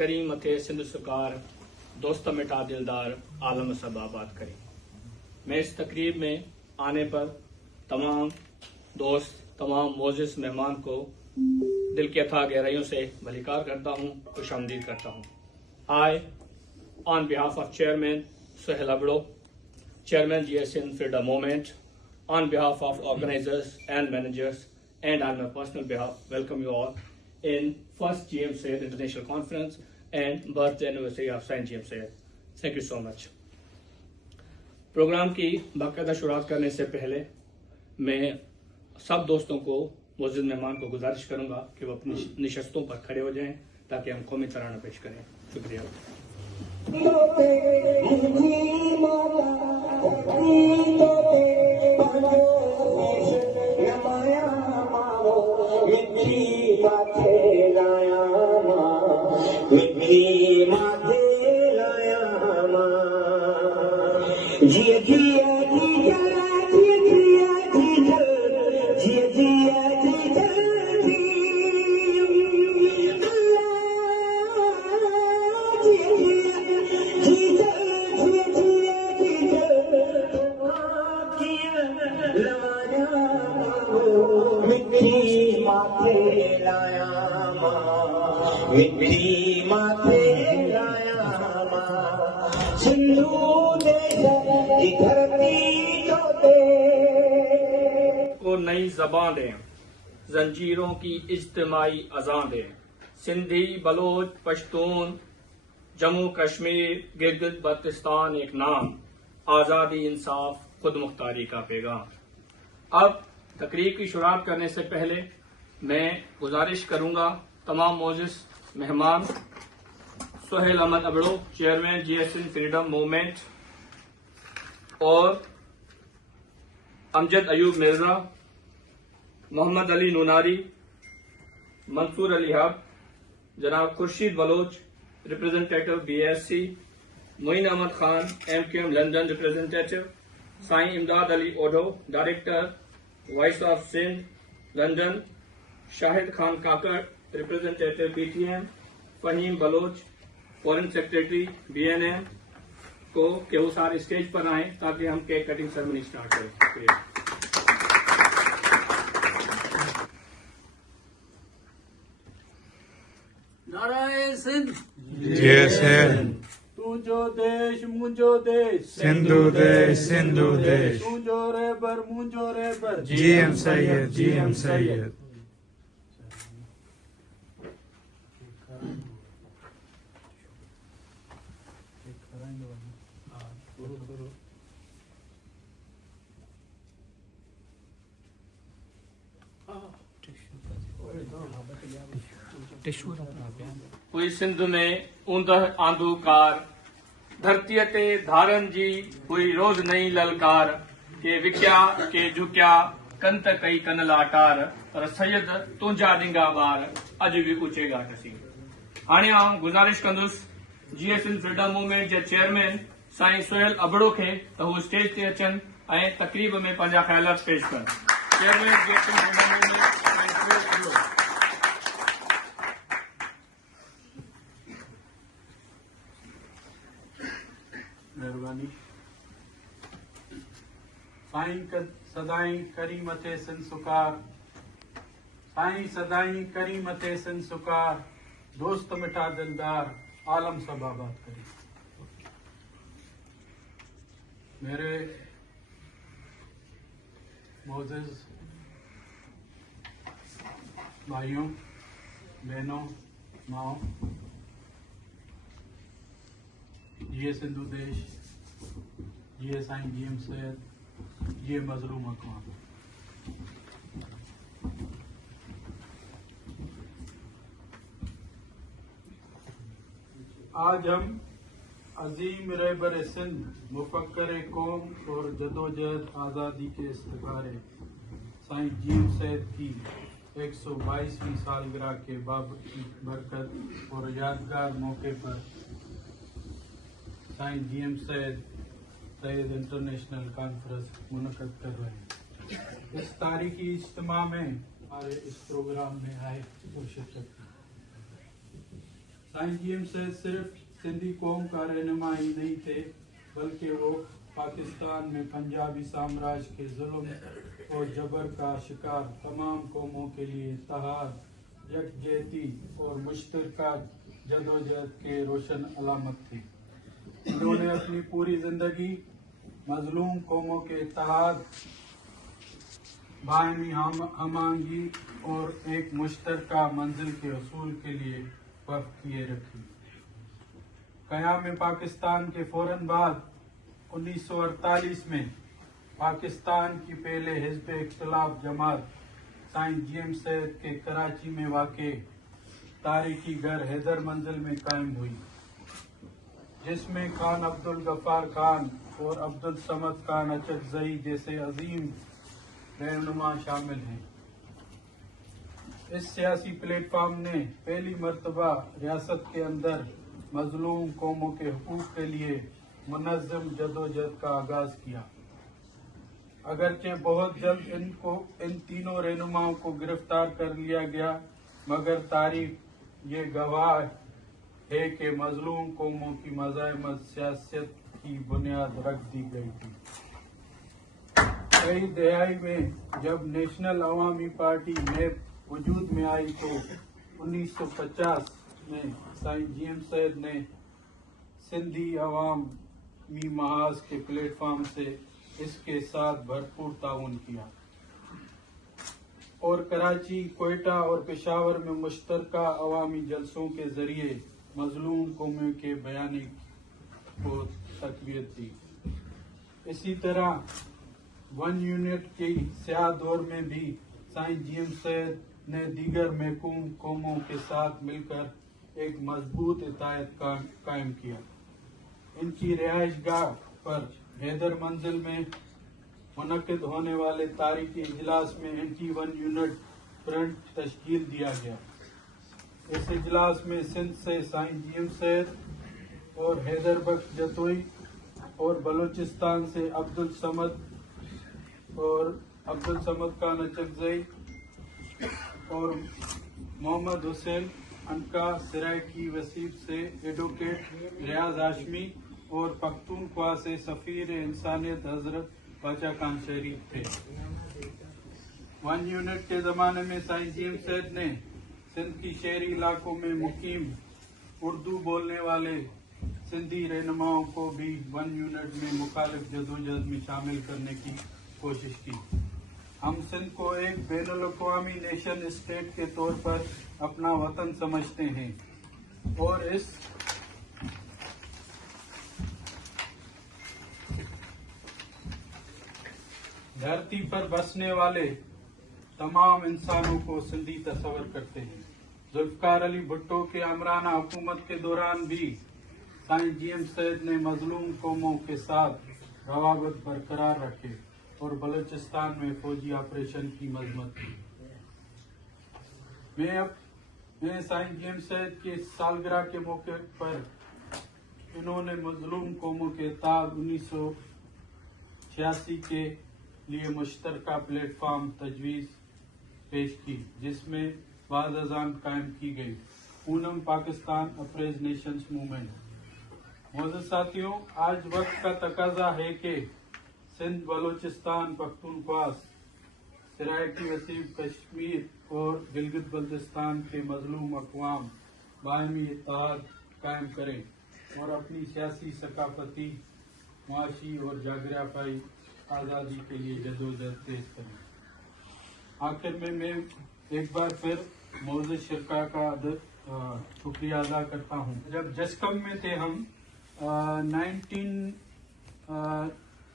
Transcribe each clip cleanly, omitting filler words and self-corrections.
کریم اتھے سندھ سرکار دوست مٹا دلدار عالم سب آباد کرے. میں اس تقریب میں آنے پر تمام دوست تمام معزز مہمان کو دل کی اتھاہ گہرائیوں سے بھلیکار کرتا ہوں, خوش آمدید کرتا ہوں. I, on behalf of Chairman Sohail Abdo, Chairman GSN Freedom Movement, on behalf of organizers and managers, and on my personal behalf, welcome you all in first GM Syed International Conference and birthday anniversary of Saint GM Syed. Thank you so much. Programme کی باقاعدہ شروعات کرنے سے پہلے میں سب دوستوں کو معزز مہمان کو گزارش کروں گا کہ وہ اپنی نشستوں پر کھڑے ہو جائیں تاکہ ہم قومی ترانہ پیش کریں. شکریہ. کو نئی زبان دیں, زنجیروں کی اجتماعی اذان دیں. سندھی, بلوچ, پشتون, جموں کشمیر, گلگت بلتستان ایک نام, آزادی, انصاف, خود مختاری کا پیغام. اب تقریب کی شروعات کرنے سے پہلے میں گزارش کروں گا تمام معزز مہمان Sohail Ahmed Abro, chairman GSN freedom movement, اور امجد ایوب مرزا, محمد علی نوناری, منصور علی حق, جناب Khurshid Baloch representative BSC, Moin Ahmed Khan MQM London representative, Sain Imdad Ali Odho director voice of Sindh London, Shahid Khan Kakar representative PTM, Faheem Baloch foreign secretary BNM کو کہ وہ سارے اسٹیج پر آئیں تاکہ ہم کیک کٹنگ سرمنی اسٹارٹ کریں. شکریہ. نعرہ سندھ GSN تجھو دیش منجو دیش, سندھو دیش سندھو دیش, تجھو ریبر منجو ریبر, GM سید GM سید. کوئی سندھ میں اوندہ آندو کار, دھرتیअ ते धारनि जी हुई रोज़ नई ललकार, के विकिया के झुकिया कंत कई कन लाटार, पर सैयद तुंहिंजा ॾिंगा ॿार अॼु बि ऊचे घाटसी. हाणे आउं गुज़ारिश कंदुसि GSN फ्रीडम मूवमेंट जे चेयरमैन साईं सोहेल अबड़ो खे त हू स्टेज ते अचनि ऐं तक़रीब में पंहिंजा ख़्यालात पेश कनि. Chairman GSN freedom movement Sain Sohail Abro. مہربانی. سائیں سدائیں کریم تے سن سکار, سائیں سدائیں کریم تے سن سکار, دوست مٹا دلدار عالم سب آباد کرے. میرے معزز بھائیوں, بہنوں, ماؤں, یہ سندھو دیش, یہ سائیں GM سید, یہ مظلوم اقوام. آج ہم عظیم رہبر سندھ, مفکر قوم اور جدوجہد آزادی کے استقارے سائیں GM سید کی 122ویں سالگرہ کے برکت اور یادگار موقع پر سائیں GM سید انٹرنیشنل کانفرنس منعقد کر رہے ہیں. اس تاریخی اجتماع میں ہمارے اس پروگرام میں آئے اور شرکت کی. साईं जीएम सैयद सिर्फ सिंधी कौम का रहनुमा ही नहीं थे, बल्कि वो पाकिस्तान में पंजाबी साम्राज्य के जुल्म और जबर का शिकार तमाम कौमों के लिए इत्तेहाद, यकजहती और मुश्तरका जदोजहद के रोशन अलामत थे। उन्होंने अपनी पूरी जिंदगी मजलूम कौमों के इत्तेहाद, बाहमी हमआहंगी और एक मुश्तरका मंजिल के असूल के लिए वक्फ किए रखी। क़याम पाकिस्तान के फौरन बाद 1948 में पाकिस्तान की पहले हिज़्ब इख्तिलाफ जमात साईं जीएम सैयद के कराची में वाक़े तारीखी घर हैदर मंजिल में कायम हुई, जिसमें खान अब्दुल गफ्फार खान और अब्दुल समद खान अचकज़ई जैसे अजीम रहनुमा शामिल हैं। इस सियासी प्लेटफॉर्म ने पहली मर्तबा रियासत के अंदर मजलूम कौमों के हुकूक के लिए मुनज़्ज़म जदोजहद का आगाज किया। अगरचे बहुत जल्द इन तीनों रहनुमाओं को गिरफ्तार कर लिया गया, मगर तारीख ये गवाह है कि मजलूम कौमों की मज़ाहमत सियासत की बुनियाद रख दी गई थी। कई दहाई में जब नेशनल अवामी पार्टी नेप वजूद में आई तो 1950 में साईं जीएम सैयद ने सिंधी अवामी महाज के प्लेटफॉर्म से इसके साथ भरपूर ताउन किया और कराची, कोयटा और पेशावर में मुश्तरका अवामी जलसों के जरिए मजलूम कौमों के बयानी को तक़वियत दी। इसी तरह वन यूनिट की स्याह दौर में भी साईं जीएम सैयद ने दीगर महकूम कौमों के साथ मिलकर एक मजबूत इतायत कायम किया। इनकी रिहाइशगाह पर हैदर मंजिल में मुनक्किद होने वाले तारीखी इजलास में एंटी वन यूनिट फ्रंट तश्कील दिया गया। इस इजलास में सिंध से साईं जीएम सैयद और हैदर बख्श जतोई और बलूचिस्तान से अब्दुल समद खान अचकज़ई और मोहम्मद हुसैन अनका, सरायकी वसीब से एडवोकेट रियाज हाशमी और पख्तूनख्वा से सफीर इंसानियत हजरत बाचा खान शरीफ थे। वन यूनिट के जमाने में साईं जीएम सैयद ने सिंध की शहरी इलाकों में मुकीम उर्दू बोलने वाले सिंधी रहनुमाओं को भी वन यूनिट में मुखालिफ जदोजहद में शामिल करने की कोशिश की। हम सिंध को एक बैनुल-अक़वामी नेशन स्टेट के तौर पर अपना वतन समझते हैं और इस धरती पर बसने वाले तमाम इंसानों को सिंधी तस्वर करते हैं। जुल्फ़िकार अली भुट्टो के आमराना हुकूमत के दौरान भी साईं जीएम सैयद ने मजलूम कौमों के साथ रवाबत बरकरार रखे और बलूचिस्तान में फौजी ऑपरेशन की मजम्मत की। मैं साईं जीएम सैयद के सालगिरह के मौके पर इन्होंने मजलूम कौमों के इत्तेहाद 1986 के लिए मुश्तरका प्लेटफॉर्म तजवीज़ पेश की, जिसमें वाज़-ए-ज़ान कायम की गई। Poonam Pakistan apprise Nations movement. मौजूद साथियों, आज वक्त का तकाजा है कि सिंध, बलूचिस्तान, पख्तूनख्वा, सरायकी वसीब कश्मीर और गिलगित बल्तिस्तान के मजलूम अक़वाम बाहमी इत्तेहाद कायम करें और अपनी सियासी, सकाफती, माशी और जागराफाई आज़ादी के लिए जदोजहद तेज करें। आखिर में मैं एक बार फिर मौजूद शिरका का शुक्रिया अदा करता हूँ। जब जस्कम में थे हम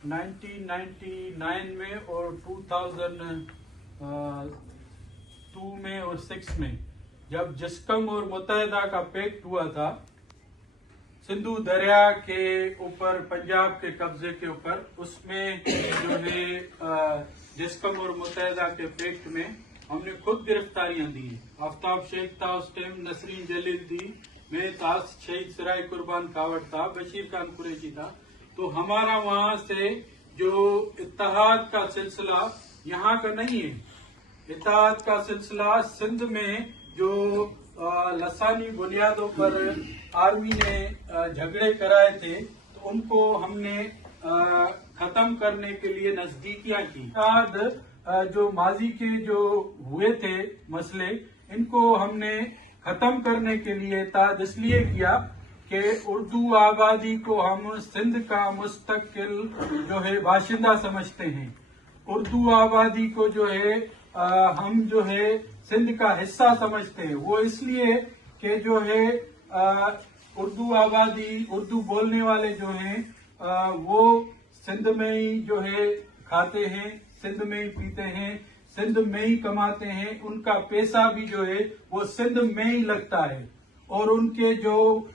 1999 में और 2002 में और 6 में जब जस्कम और मुत्तहिदा का पैक्ट हुआ था, सिंधु दरिया के ऊपर पंजाब के कब्जे के ऊपर, उसमें जो है जस्कम और मुत्तहिदा के पैक्ट में हमने खुद गिरफ्तारियां दी। आफ्ताब शेख था उस टाइम, नसरीन जलील थी, मैं था, शहीद सराय कुर्बान कावड़ था, बशीर खान कुरैशी था। तो हमारा वहां से जो इत्तेहाद का सिलसिला यहाँ का नहीं है। इत्तेहाद का सिलसिला सिंध में जो लसानी बुनियादों पर आर्मी ने झगड़े कराए थे, तो उनको हमने खत्म करने के लिए नजदीकियां की। बाद जो माजी के जो हुए थे मसले, इनको हमने खत्म करने के लिए इत्तेहाद इसलिए किया कि उर्दू आबादी को हम सिंध का मुस्तकिल जो है बाशिंदा समझते हैं। उर्दू आबादी को जो है हम जो है सिंध का हिस्सा समझते हैं। वो इसलिए कि जो है उर्दू आबादी, उर्दू बोलने वाले जो हैं वो सिंध में ही जो है खाते हैं, सिंध में ही पीते हैं, सिंध में ही कमाते हैं। उनका पैसा भी जो है वो सिंध में ही लगता है, और उनके जो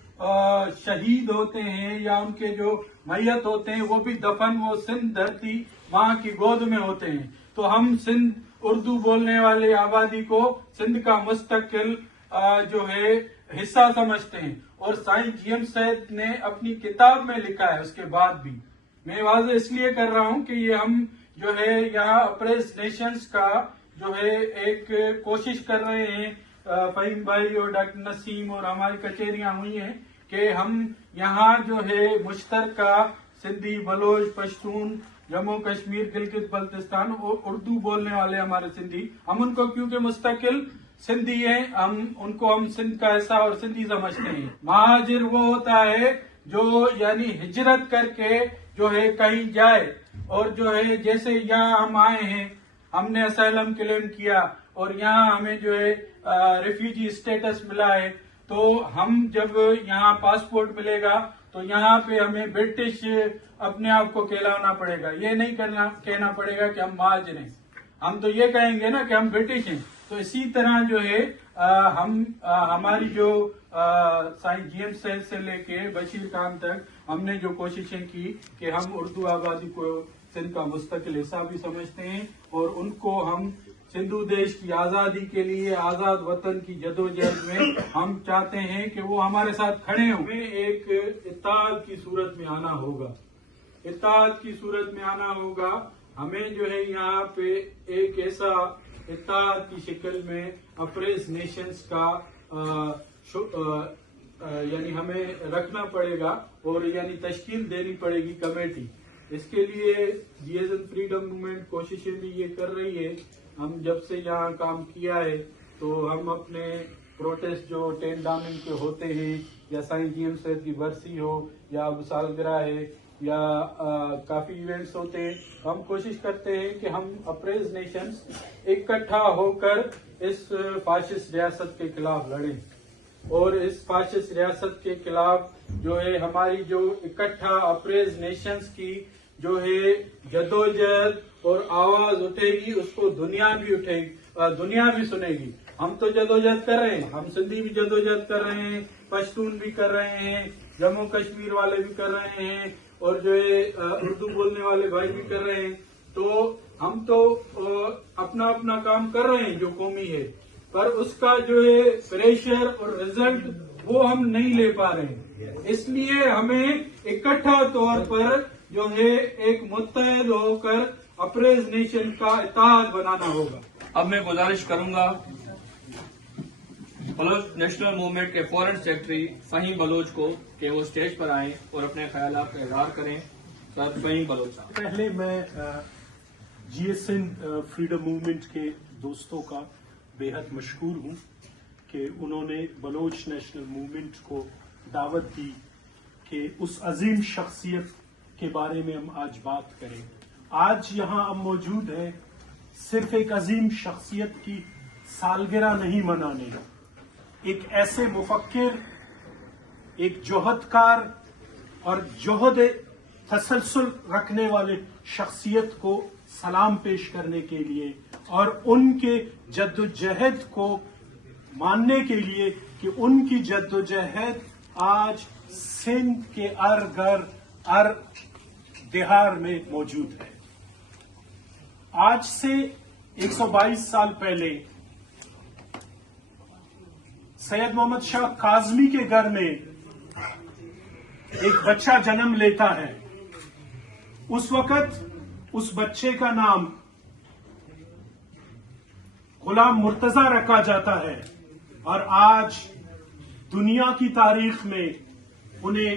शहीद होते हैं या उनके जो मैयत होते हैं वो भी दफन वो सिंध धरती माँ की गोद में होते हैं। तो हम सिंध उर्दू बोलने वाले आबादी को सिंध का मुस्तकिल जो है हिस्सा समझते हैं। और साईं जीएम सैयद ने अपनी किताब में लिखा है, उसके बाद भी मैं वाज़ेह इसलिए कर रहा हूं कि ये हम जो है यहाँ अप्रेस नेशंस का जो है एक कोशिश कर रहे हैं, फहीम भाई और डॉक्टर नसीम और हमारी कचहरियां हुई हैं कि हम यहाँ जो है मुश्तरका सिंधी, बलोच, पश्तून, जम्मू कश्मीर, गिलगित बल्तिस्तान और उर्दू बोलने वाले हमारे सिंधी, हम उनको क्योंकि मुस्तकिल सिंधी हैं, हम सिंध का हिस्सा और सिंधी समझते हैं। महाजिर वो होता है जो यानी हिजरत करके जो है कहीं जाए, और जो है जैसे यहाँ हम आए हैं, हमने असलम क्लेम किया और यहाँ हमें जो है रिफ्यूजी स्टेटस मिला है, तो हम जब यहाँ पासपोर्ट मिलेगा तो यहाँ पे हमें ब्रिटिश अपने आप को कहलाना पड़ेगा। ये नहीं कहना पड़ेगा कि हम महाजिर हैं, हम तो ये कहेंगे ना कि हम ब्रिटिश हैं। तो इसी तरह जो है हमारी जो साईं जीएम सैयद से लेके बशीर खान तक हमने जो कोशिशें की कि हम उर्दू आबादी को सिंध का मुस्तकिल हिस्सा भी समझते हैं, और उनको हम सिंधु देश की आजादी के लिए, आजाद वतन की जदोजहद में हम चाहते हैं कि वो हमारे साथ खड़े हों। हमें एक इत्तेहाद की सूरत में आना होगा, इत्तेहाद की सूरत में आना होगा। हमें जो है यहाँ पे एक ऐसा इत्तेहाद की शक्ल में अप्रेस नेशंस का यानी हमें रखना पड़ेगा, और यानी तश्कील देनी पड़ेगी कमेटी। इसके लिए जीएसएन फ्रीडम मूवमेंट कोशिशें भी ये कर रही है। हम जब से यहाँ काम किया है तो हम अपने प्रोटेस्ट जो 10 डाउनिंग के होते हैं, या साईं जीएम सैयद की बरसी हो, या अब सालगिरह है, या काफी इवेंट्स होते हैं, हम कोशिश करते हैं कि हम अप्रेस नेशंस इकट्ठा होकर इस फाशिस्ट रियासत के खिलाफ लड़ें। और इस फाशिस्ट रियासत के खिलाफ जो है हमारी जो इकट्ठा अप्रेस नेशंस की जो है जदोजहद और आवाज उठेगी, उसको दुनिया भी उठेगी, दुनिया भी सुनेगी। हम तो जदोजहद कर रहे हैं, हम सिंधी भी जदोजहद कर रहे हैं, पश्तून भी कर रहे हैं, जम्मू कश्मीर वाले भी कर रहे हैं, और जो है उर्दू बोलने वाले भाई भी कर रहे हैं। तो हम तो अपना अपना काम कर रहे हैं जो कौमी है, पर उसका जो है प्रेशर और रिजल्ट वो हम नहीं ले पा रहे हैं। इसलिए हमें इकट्ठा तौर पर जो है एक मुत्तहद होकर अप्रेस नेशन का इत्तेहाद बनाना होगा। अब मैं गुजारिश करूंगा बलोच नेशनल मूवमेंट के फॉरेन सेक्रेटरी फहीम बलोच को कि वो स्टेज पर आएं और अपने ख्यालात का इजहार करें। सर फहीम बलोच साहब। पहले मैं जीएसएन फ्रीडम मूवमेंट के दोस्तों का बेहद मशहूर हूं कि उन्होंने बलोच नेशनल मूवमेंट को दावत दी कि उस अजीम शख्सियत के बारे में हम आज बात करें। आज यहाँ हम मौजूद हैं सिर्फ एक अजीम शख्सियत की सालगिरह नहीं मनाने, एक ऐसे मुफक्किर, एक जोहदकार और जोहद तसलसल रखने वाले शख्सियत को सलाम पेश करने के लिए और उनके जद्दोजहद को मानने के लिए कि उनकी जद्दोजहद आज सिंध के हर घर हर देहार में मौजूद है। आज से 122 साल पहले सैयद मोहम्मद शाह काज़मी के घर में एक बच्चा जन्म लेता है। उस वक्त उस बच्चे का नाम गुलाम मुर्तजा रखा जाता है। اور آج دنیا کی تاریخ میں انہیں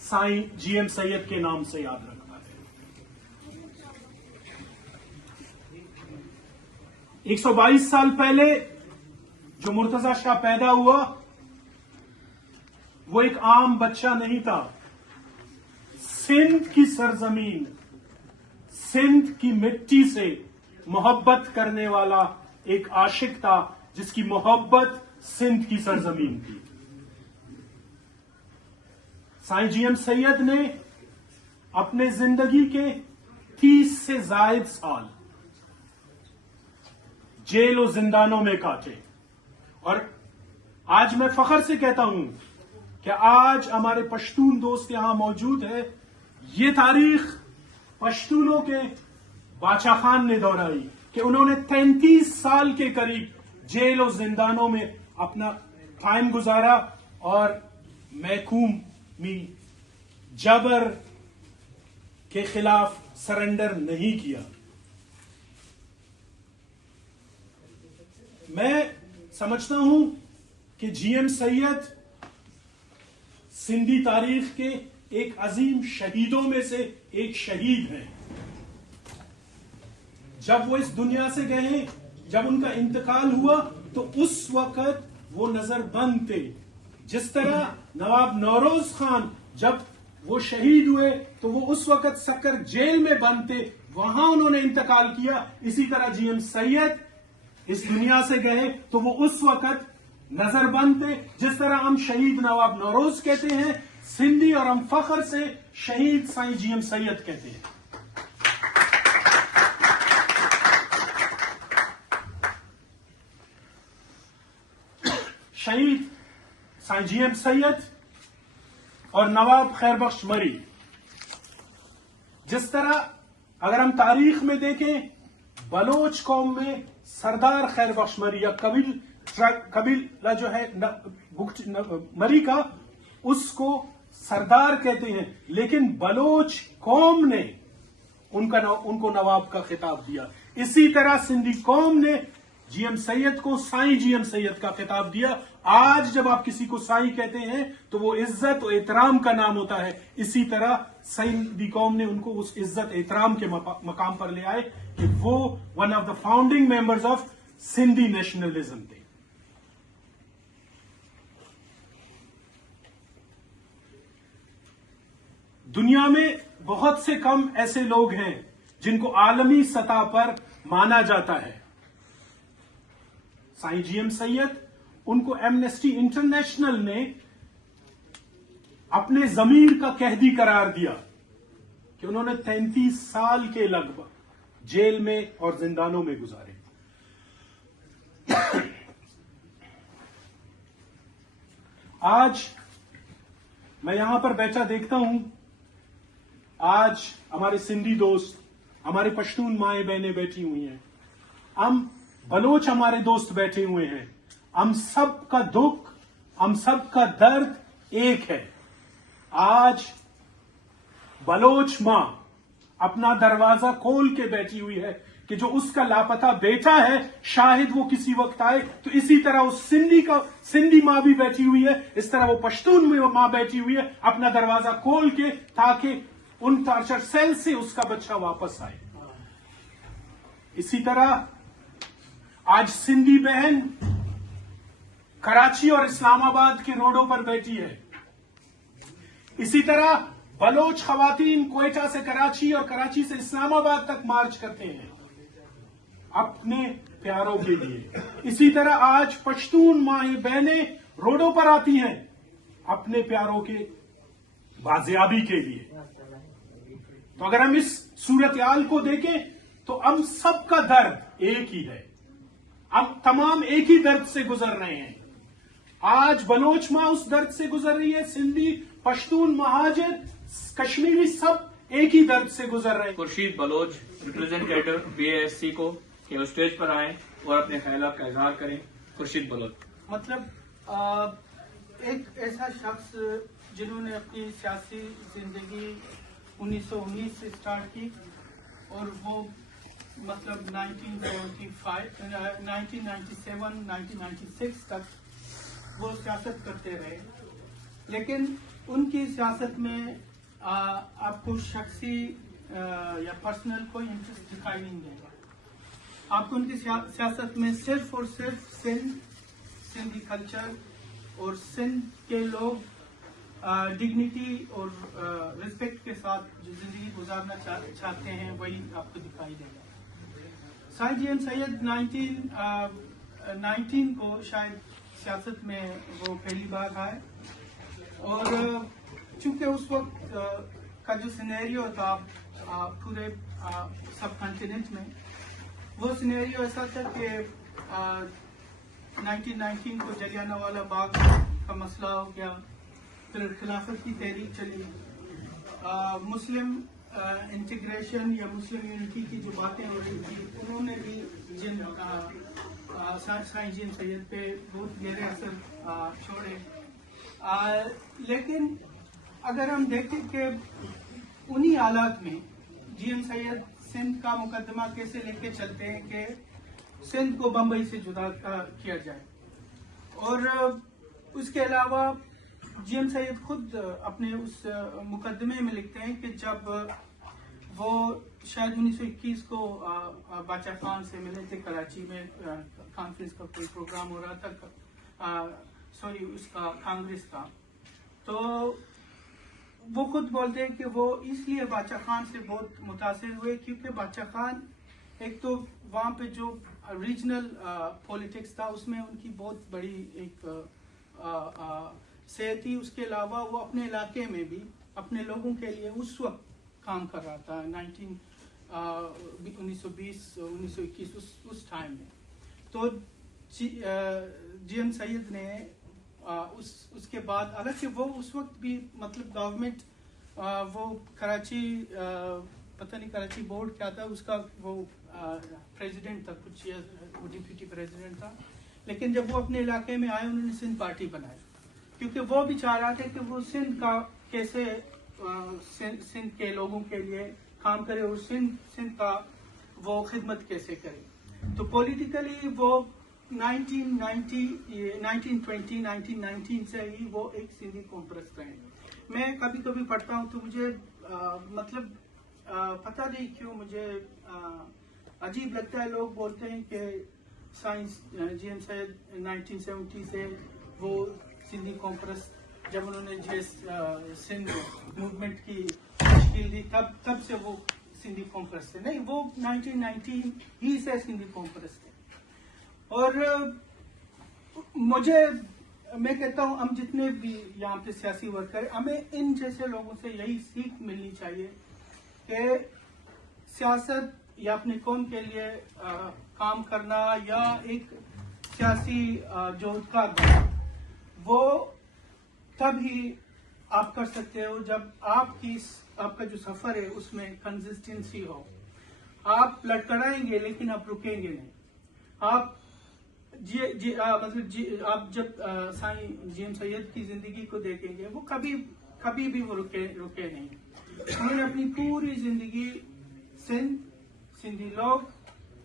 سائیں جی ایم سید کے نام سے یاد رکھا ہے۔ 122 سال پہلے جو مرتضی شاہ پیدا ہوا وہ ایک عام بچہ نہیں تھا، سندھ کی سرزمین، سندھ کی مٹی سے محبت کرنے والا ایک عاشق تھا جس کی محبت سندھ کی سرزمین تھی۔ سائیں جی ایم سید نے اپنے زندگی کے 30 سے زائد سال جیل و زندانوں میں کاٹے، اور آج میں فخر سے کہتا ہوں کہ آج ہمارے پشتون دوست یہاں موجود ہے۔ یہ تاریخ پشتونوں کے بادشاہ خان نے دہرائی کہ انہوں نے 33 سال کے قریب جیل و زندانوں میں اپنا ٹائم گزارا اور محکومی جبر کے خلاف سرنڈر نہیں کیا۔ میں سمجھتا ہوں کہ جی ایم سید سندھی تاریخ کے ایک عظیم شہیدوں میں سے ایک شہید ہیں۔ جب وہ اس دنیا سے گئے، جب ان کا انتقال ہوا تو اس وقت وہ نظر بند تھے۔ جس طرح نواب نوروز خان جب وہ شہید ہوئے تو وہ اس وقت سکر جیل میں بند تھے، وہاں انہوں نے انتقال کیا، اسی طرح جی ایم سید اس دنیا سے گئے تو وہ اس وقت نظر بند تھے۔ جس طرح ہم شہید نواب نوروز کہتے ہیں سندھی، اور ہم فخر سے شہید سائیں جی ایم سید کہتے ہیں۔ شہید سائیں جی ایم سید اور نواب خیر بخش مری، جس طرح اگر ہم تاریخ میں دیکھیں بلوچ قوم میں سردار خیر بخش مری یا قبیلہ جو ہے مری کا، اس کو سردار کہتے ہیں، لیکن بلوچ قوم نے ان کو نواب کا خطاب دیا۔ اسی طرح سندھی قوم نے جی ایم سید کو سائیں جی ایم سید کا خطاب دیا۔ آج جب آپ کسی کو سائیں کہتے ہیں تو وہ عزت و احترام کا نام ہوتا ہے، اسی طرح سندھی قوم نے ان کو اس عزت احترام کے مقام پر لے آئے کہ وہ one of the founding members of Sindhi nationalism تھے۔ دنیا میں بہت سے کم ایسے لوگ ہیں جن کو عالمی سطح پر مانا جاتا ہے۔ سائیں جی ایم سید، ان کو ایمنسٹی انٹرنیشنل نے اپنے ضمیر کا قیدی قرار دیا کہ انہوں نے 33 سال کے لگ بھگ جیل میں اور زندانوں میں گزارے۔ آج میں یہاں پر بیٹھا دیکھتا ہوں، آج ہمارے سندھی دوست، ہمارے پشتون مائیں بہنیں بیٹھی ہوئی ہیں، ہم بلوچ ہمارے دوست بیٹھے ہوئے ہیں، ہم سب کا دکھ، ہم سب کا درد ایک ہے۔ آج بلوچ ماں اپنا دروازہ کھول کے بیٹھی ہوئی ہے کہ جو اس کا لاپتہ بیٹا ہے شاید وہ کسی وقت آئے، تو اسی طرح اس سندھی ماں بھی بیٹھی ہوئی ہے، اس طرح وہ پشتون ماں بیٹھی ہوئی ہے اپنا دروازہ کھول کے، تاکہ ان ٹارچر سیل سے اس کا بچہ واپس آئے۔ اسی طرح آج سندھی بہن کراچی اور اسلام آباد کے روڈوں پر بیٹھی ہے، اسی طرح بلوچ خواتین کوئٹہ سے کراچی اور کراچی سے اسلام آباد تک مارچ کرتے ہیں اپنے پیاروں کے لیے۔ اسی طرح آج پشتون مائیں بہنیں روڈوں پر آتی ہیں اپنے پیاروں کے بازیابی کے لیے۔ تو اگر ہم اس صورتحال کو دیکھیں تو ہم سب کا درد ایک ہی ہے، ہم تمام ایک ہی درد سے گزر رہے ہیں۔ آج بلوچ ماں اس درد سے گزر رہی ہے، سندھی، پشتون، مہاجر، کشمیری، سب ایک ہی درد سے گزر رہے ہیں۔ Khurshid Baloch representative B A S C کو کہ وہ اسٹیج پر آئیں اور اپنے خیالات کا اظہار کریں۔ خورشید بلوچ۔ مطلب ایک ایسا شخص جنہوں نے اپنی سیاسی زندگی 1919 سے سٹارٹ کی اور وہ मतलब 1975 1997 1996 तक वो सियासत करते रहे, लेकिन उनकी सियासत में आपको शख्सी या पर्सनल कोई इंटरेस्ट दिखाई नहीं देगा। आपको उनकी सियासत में सिर्फ और सिर्फ सिंधी कल्चर और सिंध के लोग डिग्निटी और रिस्पेक्ट के साथ जो जिंदगी गुजारना चाहते हैं वही आपको दिखाई देगा। साईं जी एम सैयद 1919 को शायद सियासत में वो पहली बार आए, और चूंकि उस वक्त का जो सिनेरियो था पूरे सब कॉन्टिनेंट में, वो सिनेरियो ऐसा था कि 1919 को जलियांवाला बाग का मसला हो गया, फिर खिलाफत की तहरीक चली, मुस्लिम इंटीग्रेशन या मुस्लिम यूनिटी की जो बातें हो रही थी, उन्होंने भी जिन साईं जी एम सैयद पे बहुत गहरे असर छोड़े। लेकिन अगर हम देखें कि उन्हीं हालात में जी एम सैयद सिंध का मुकदमा कैसे लेके चलते हैं कि सिंध को बम्बई से जुदा किया जाए, और उसके अलावा जी एम सैयद खुद अपने उस मुकदमे में लिखते हैं कि जब वो शायद 1921 को बादशाह खान से मिले थे कराची में, कॉन्फ्रेंस का कोई प्रोग्राम हो रहा था, उसका कांग्रेस का, तो वो खुद बोलते हैं कि वो इसलिए बादशाह खान से बहुत मुतासिर हुए क्योंकि बादशाह खान एक तो वहाँ पे जो रीजनल पॉलिटिक्स था उसमें उनकी बहुत बड़ी एक से थी, उसके अलावा वो अपने इलाके में भी अपने लोगों के लिए उस वक्त काम कर रहा था 1920 1921 उस टाइम में। तो जी एम सैयद ने उसके बाद, हालांकि वो उस वक्त भी मतलब गवर्नमेंट वो कराची पता नहीं कराची बोर्ड क्या था उसका, वो प्रेसिडेंट था कुछ, वो डिप्यूटी प्रेसिडेंट था, लेकिन जब वो अपने इलाके में आए उन्होंने सिंध पार्टी बनाई, क्योंकि वो भी चाह रहा था कि वो सिंध का कैसे सिंध के लोगों के लिए काम करे और सिंध का वो खिदमत कैसे करे। तो पॉलिटिकली वो 1919 से ही वो एक सिंधी कॉन्फ्रेंस रहे। मैं कभी कभी पढ़ता हूँ तो मुझे मतलब पता नहीं क्यों मुझे अजीब लगता है, लोग बोलते हैं कि साइंस जी एम सैयद 1970 से वो सिंधी कॉन्फ्रेंस जब उन्होंने सिंध मूवमेंट की तश्कील दी तब से वो सिंधी कॉन्फ्रेंस थे, नहीं वो 1919 ही से सिंधी कॉन्फ्रेंस थे। और मैं कहता हूँ हम जितने भी यहाँ पे सियासी वर्कर, हमें इन जैसे लोगों से यही सीख मिलनी चाहिए कि सियासत या अपनी कौम के लिए काम करना या एक सियासी जो उत्पाद वो तब ही आप कर सकते हो जब आपका जो सफर है उसमें कंसिस्टेंसी हो। आप लड़खड़ाएंगे लेकिन आप रुकेंगे नहीं। आप आप जब साईं जी एम सैयद की जिंदगी को देखेंगे वो कभी भी वो रुके नहीं। उन्होंने अपनी पूरी जिंदगी सिंधी लोग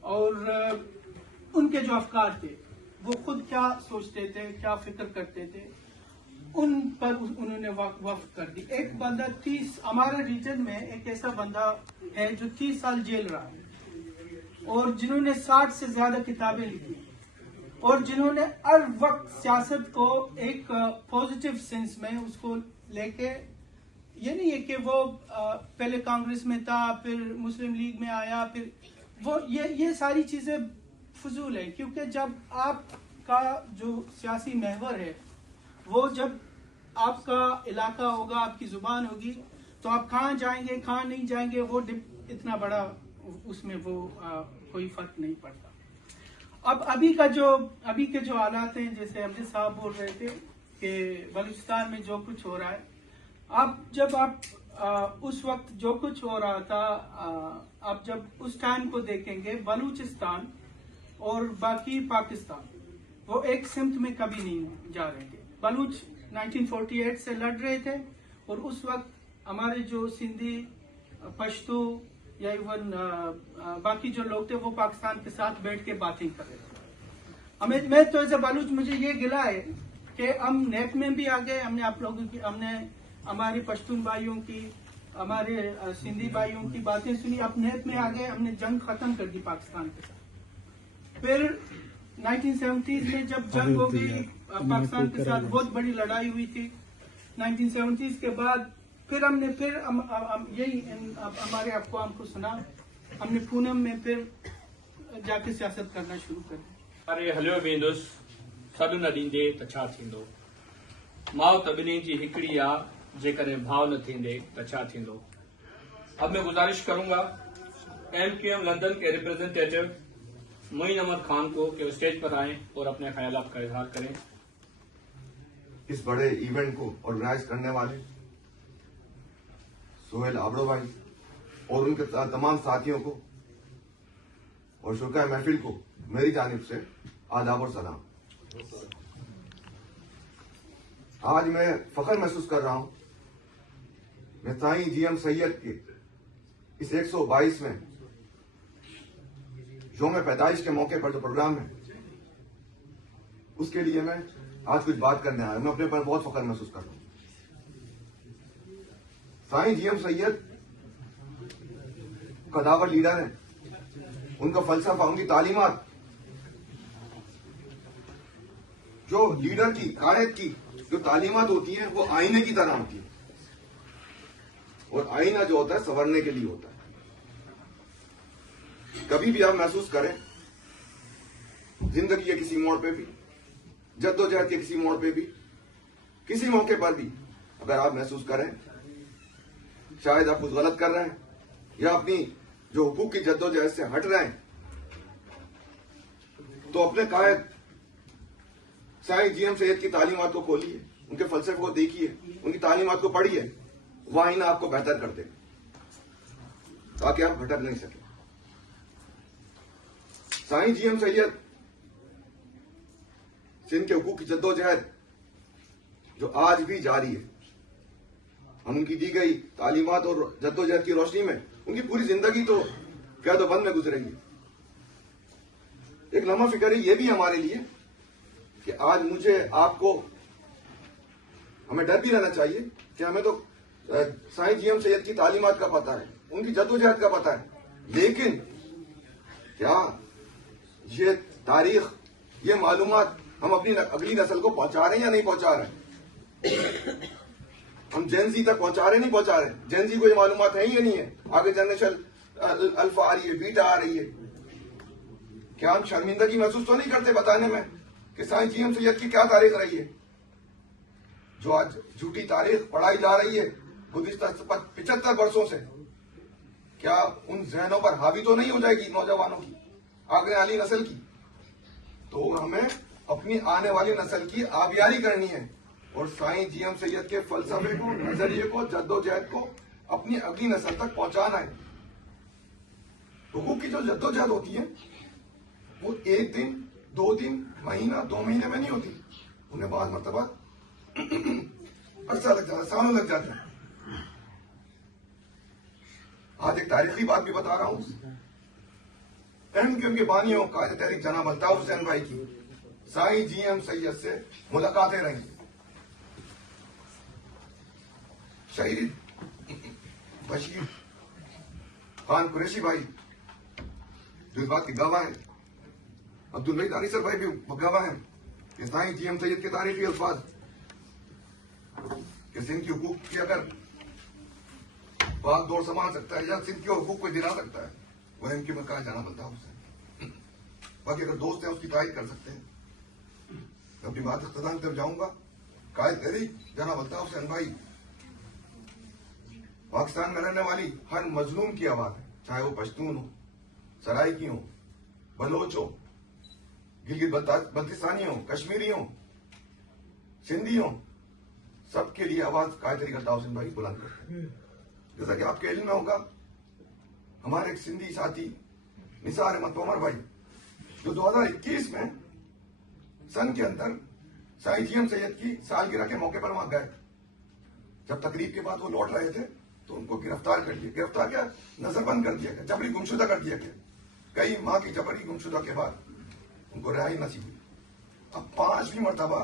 और उनके जो अफकार थे, वो खुद क्या सोचते थे, क्या फिक्र करते थे, उन पर उन्होंने वक्फ कर दी। एक बंदा हमारे रीजन में एक ऐसा बंदा है जो 30 साल जेल रहा है और जिन्होंने 60 से ज्यादा किताबें लिखी और जिन्होंने हर वक्त सियासत को एक पॉजिटिव सेंस में उसको लेके, ये नहीं है कि वो पहले कांग्रेस में था फिर मुस्लिम लीग में आया फिर वो ये सारी चीजें फजूल है, क्योंकि जब आपका जो सियासी महवर है वो जब आपका इलाका होगा, आपकी जुबान होगी, तो आप कहाँ जाएंगे कहाँ नहीं जाएंगे वो इतना बड़ा उसमें वो कोई फर्क नहीं पड़ता। अब अभी के जो हालात हैं, जैसे अमजद साहब बोल रहे थे कि बलूचिस्तान में जो कुछ हो रहा है, जब आप उस वक्त जो कुछ हो रहा था, आप जब उस टाइम को देखेंगे, बलूचिस्तान और बाकी पाकिस्तान वो एक सिमत में कभी नहीं जा रहे थे। बलूच 1948 से लड़ रहे थे और उस वक्त हमारे जो सिंधी, पश्तो या इवन बाकी जो लोग थे वो पाकिस्तान के साथ बैठ के बातें कर रहे थे। मैं तो ऐसे बालूच, मुझे ये गिला है कि हम नेप में भी आ गए, हमने आप लोगों की, हमने हमारे पश्तून भाइयों की, हमारे सिंधी भाइयों की बातें सुनी, अब नेप में आ गए, हमने जंग खत्म कर दी पाकिस्तान के साथ। फिर 1970s में जब जंग हो गई पाकिस्तान के साथ, बहुत बड़ी लड़ाई हुई थी 1970s के बाद, फिर हमने यही हमारे अफ़वाम को सुना, हमने पूनम में फिर जाके सियासत करना शुरू कर दी। अरे हलियो वेंदुस सॾु न ॾींदे त छा थींदो, माउ त ॿिन्ही जी हिकिड़ी आहे, जेकॾहिं भाव न थींदे त छा थींदो। अब मैं गुजारिश करूंगा MQM लंदन के रिप्रेजेंटेटिव मोइन अहमद खान को कि वो स्टेज पर आएं और अपने ख्यालात का इजहार करें। इस बड़े इवेंट को ऑर्गेनाइज करने वाले सोहेल आबड़ो भाई और उनके तमाम साथियों को और शुरा महफिल को मेरी जानिब से आदाब और सलाम। आज मैं फख्र महसूस कर रहा हूं, मैं साईं GM सैयद के इस 122वें यौम पैदाइश के मौके पर जो प्रोग्राम है उसके लिए मैं आज कुछ बात करने आया। मैं अपने पर बहुत फख्र महसूस कर रहा हूं। साईं GM सैयद कदावर लीडर है, उनका फलसफा, उनकी तालीमात जो लीडर की, कायद की जो तालीमात होती हैं वो आईने की तरह होती है, और आईना जो होता है संवरने के लिए होता है। कभी भी आप महसूस करें जिंदगी के किसी मोड़ पे भी, जद्दोजहद के किसी मोड़ पे भी, किसी मौके पर भी अगर आप महसूस करें शायद आप कुछ गलत कर रहे हैं या अपनी जो हुकूक की जद्दोजहद से हट रहे हैं, तो अपने कायद साईं GM सैयद की तालीमात को खोलिए, उनके फलसफे को देखिए, उनकी तालीमात को पढ़िए, वह आईना आपको बेहतर कर देगा ताकि आप भटक नहीं सके। साईं GM सैयद सिंध के हुकूक की जद्दोजहद जो आज भी जारी है, हम उनकी दी गई तालीमात और जद्दोजहद की रोशनी में उनकी पूरी जिंदगी तो कैद-ओ-बंद में गुजरेगी। एक लम्हा फिक्र है ये भी हमारे लिए कि आज मुझे, आपको, हमें डर भी रहना चाहिए कि हमें तो साईं GM सैयद की तालीमात का पता है, उनकी जद्दोजहद का पता है, लेकिन क्या ये तारीख, ये मालूमात हम अपनी अगली नस्ल को पहुंचा रहे हैं या नहीं पहुंचा रहे? हम जेनजी तक पहुंचा रहे नहीं पहुंचा रहे? जेनजी को ये मालूमात है ही या नहीं है? आगे जनरेशन अल्फा आ रही है, बीटा आ रही है, क्या हम शर्मिंदगी महसूस तो नहीं करते बताने में कि साईं GM सैयद की क्या तारीख रही है? जो आज झूठी तारीख पढ़ाई जा रही है गुज़िश्ता 75 वर्षों से, क्या उन जहनों पर हावी तो नहीं हो जाएगी नौजवानों की, आगे वाली नस्ल की? तो हमें अपनी आने वाली नस्ल की आबियारी करनी है और साईं GM सैयद के फलसफे को, नजरिए को, जद्दोजहद को अपनी अगली नस्ल तक पहुंचाना है। हुकूक की जो जद्दोजहद होती है वो एक दिन, 2 दिन, महीना, 2 महीने में नहीं होती, उन्हें बाद मरतबा अरसा लग जाता है, सालों लग जाते हैं। आज एक तारीखी बात भी बता रहा हूं, MQM के बानियों कायद तहरीक जनाब अल्ताफ हुसैन भाई की साईं GM सैयद से मुलाकातें रही। शहीद बशीर खान कुरैशी भाई जो इस बात की गवाह हैं, अब्दुल भाई दानिशर भाई भी गवाह हैं कि साईं GM सैयद के तारीखी अल्फाज कि सिंध की हुकूक की अगर बात दौड़ संभाल सकता है या सिंध के हुकूक को दिला सकता है, वह MQM में कहा जाना बनता है। बाकी अगर दोस्त हैं उसकी तारीफ कर सकते हैं। अपनी बात इख्तिताम तक जाऊंगा। कायद तहरीक जनाब अल्ताफ हुसैन भाई पाकिस्तान में रहने वाली हर मजलूम की आवाज है, चाहे वो पश्तून हो, सराइकी हो, बलोच हो, गिलगित बल्तिस्तानी हो, कश्मीरी हो, सिंधी हो, सबके लिए आवाज कायद तहरीक अल्ताफ हुसैन भाई बुलंद करते हैं। जैसा कि आपके इल्म में होगा, हमारे एक सिंधी साथी निसार अहमद तोमर भाई जो 2021 में सन के अंदर साईं GM सैयद की सालगिरह के मौके पर वहां गए, जब तकरीब के बाद वो लौट रहे थे تو ان کو گرفتار کر لیا. گرفتار کیا, نظر بند کر دیا گیا, جبری گمشدہ کر دیا گیا. کئی ماہ کی جبری گمشدہ کے بعد ان کو رہائی نصیب ہوئی. اب 5ویں مرتبہ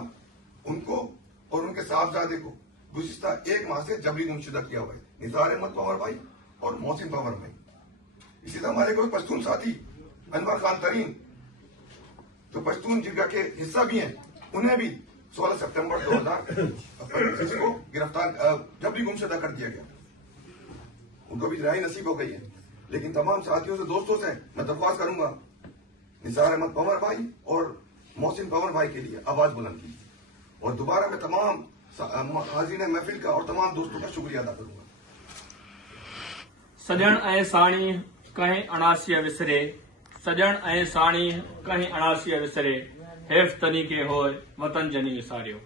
ان کو اور ان کے صاحبزادے کو گزشتہ 1 ماہ سے جبری گمشدہ کیا ہوا ہے, نثار احمد پنور بھائی اور محسن پنور بھائی. اسی طرح ہمارے کوئی پشتون ساتھی انور خان ترین جو پشتون جرگہ کے حصہ بھی ہیں, انہیں بھی 16 سپتمبر 2025 کو گرفتار جبری گمشدہ کر دیا گیا. ان کو بھی رہائی نصیب ہو گئی ہے. لیکن تمام ساتھیوں سے, دوستوں سے میں درخواست کروں گا, نثار احمد پنور بھائی اور محسن پنور بھائی کے لیے آواز بلند کی. اور دوبارہ میں تمام حاضرین محفل کا اور تمام دوستوں کا شکریہ ادا کروں گا. سجن ऐं साणी कंहिं अणासीअ विसरे, सजण ऐं साणी कंहिं अणासीअ विसरे, हेफ़ तनी के होए वतन जनी विसारियो.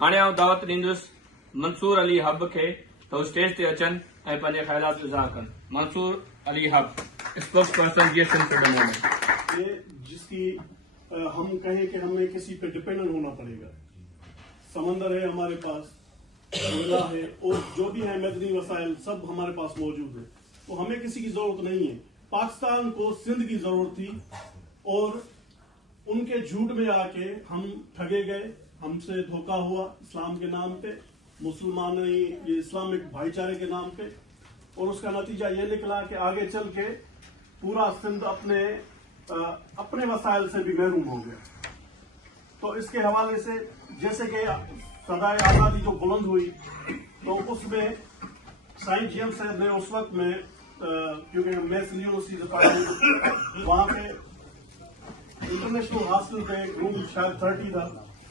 हाणे आउं दावत ॾींदुसि मंसूर अली हब खे त हू स्टेज ते अचनि ऐं पंहिंजे ख़्यालात इज़हार कनि. Mansoor Ali Hub, spokesperson GSN freedom movement. ये जिसकी हम कहें कि हमें किसी पे डिपेंडेंट होना पड़ेगा. समंदर है हमारे पास, कोयला है और जो भी है मैदनी वसाइल सब हमारे पास मौजूद है, तो हमें किसी की जरूरत नहीं है. पाकिस्तान को सिंध की जरूरत थी और उनके झूठ में आके हम ठगे गए, हमसे धोखा हुआ इस्लाम के नाम पे, मुसलमानी ये इस्लामिक भाईचारे के नाम पे, और उसका नतीजा ये निकला कि आगे चल के पूरा सिंध अपने वसाइल से भी महरूम हो गया. तो इसके हवाले से जैसे कि सदाए आज़ादी जो बुलंद हुई तो उसमें साईं GM साहब ने उस वक्त में क्योंकि मैं यूनिवर्सिटी से पढ़ा हूँ, वहाँ पे इंटरनेशनल हॉस्टल पे रूम शायद 30 था,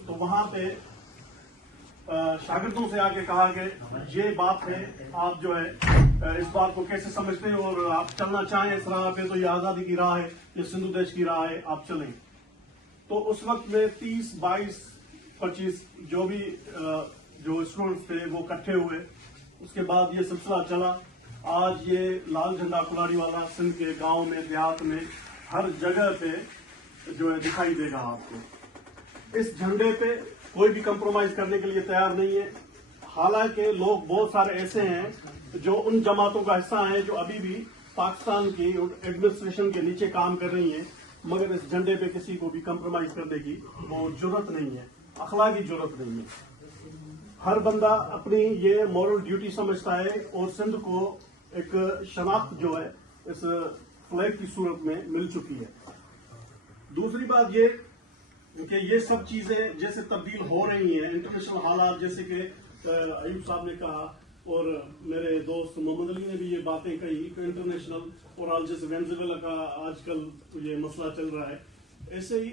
तो वहाँ पे शागिर्दों से आके कहा कि ये बात है, आप जो है इस बात को कैसे समझते हैं और आप चलना चाहें इस राह पे तो ये आज़ादी की राह है, ये सिंधु देश की राह है, आप चलें. तो उस वक्त में 30, 22, 25 जो भी जो स्टूडेंट्स थे वो इकट्ठे हुए. उसके बाद ये सिलसिला चला. आज ये लाल झंडा कुल्हाड़ी वाला सिंध के गांव में, देहात में, हर जगह पे जो है दिखाई देगा आपको. इस झंडे पे कोई भी कंप्रोमाइज करने के लिए तैयार नहीं है. हालांकि लोग बहुत सारे ऐसे हैं जो उन जमातों का हिस्सा हैं जो अभी भी पाकिस्तान की एडमिनिस्ट्रेशन के नीचे काम कर रही हैं, मगर इस झंडे पे किसी को भी कंप्रोमाइज करने की वो जरूरत नहीं है, अखलाकी जरूरत नहीं है. हर बंदा अपनी ये मॉरल ड्यूटी समझता है और सिंध को एक शनाख्त जो है इस फ्लैग की सूरत में मिल चुकी है. दूसरी बात ये कि ये सब चीजें जैसे तब्दील हो रही हैं, इंटरनेशनल हालात जैसे कि अयूब साहब ने कहा और मेरे दोस्त मोहम्मद अली ने भी ये बातें कही कि इंटरनेशनल और जैसे वेनेजुएला का आजकल ये मसला चल रहा है, ऐसे ही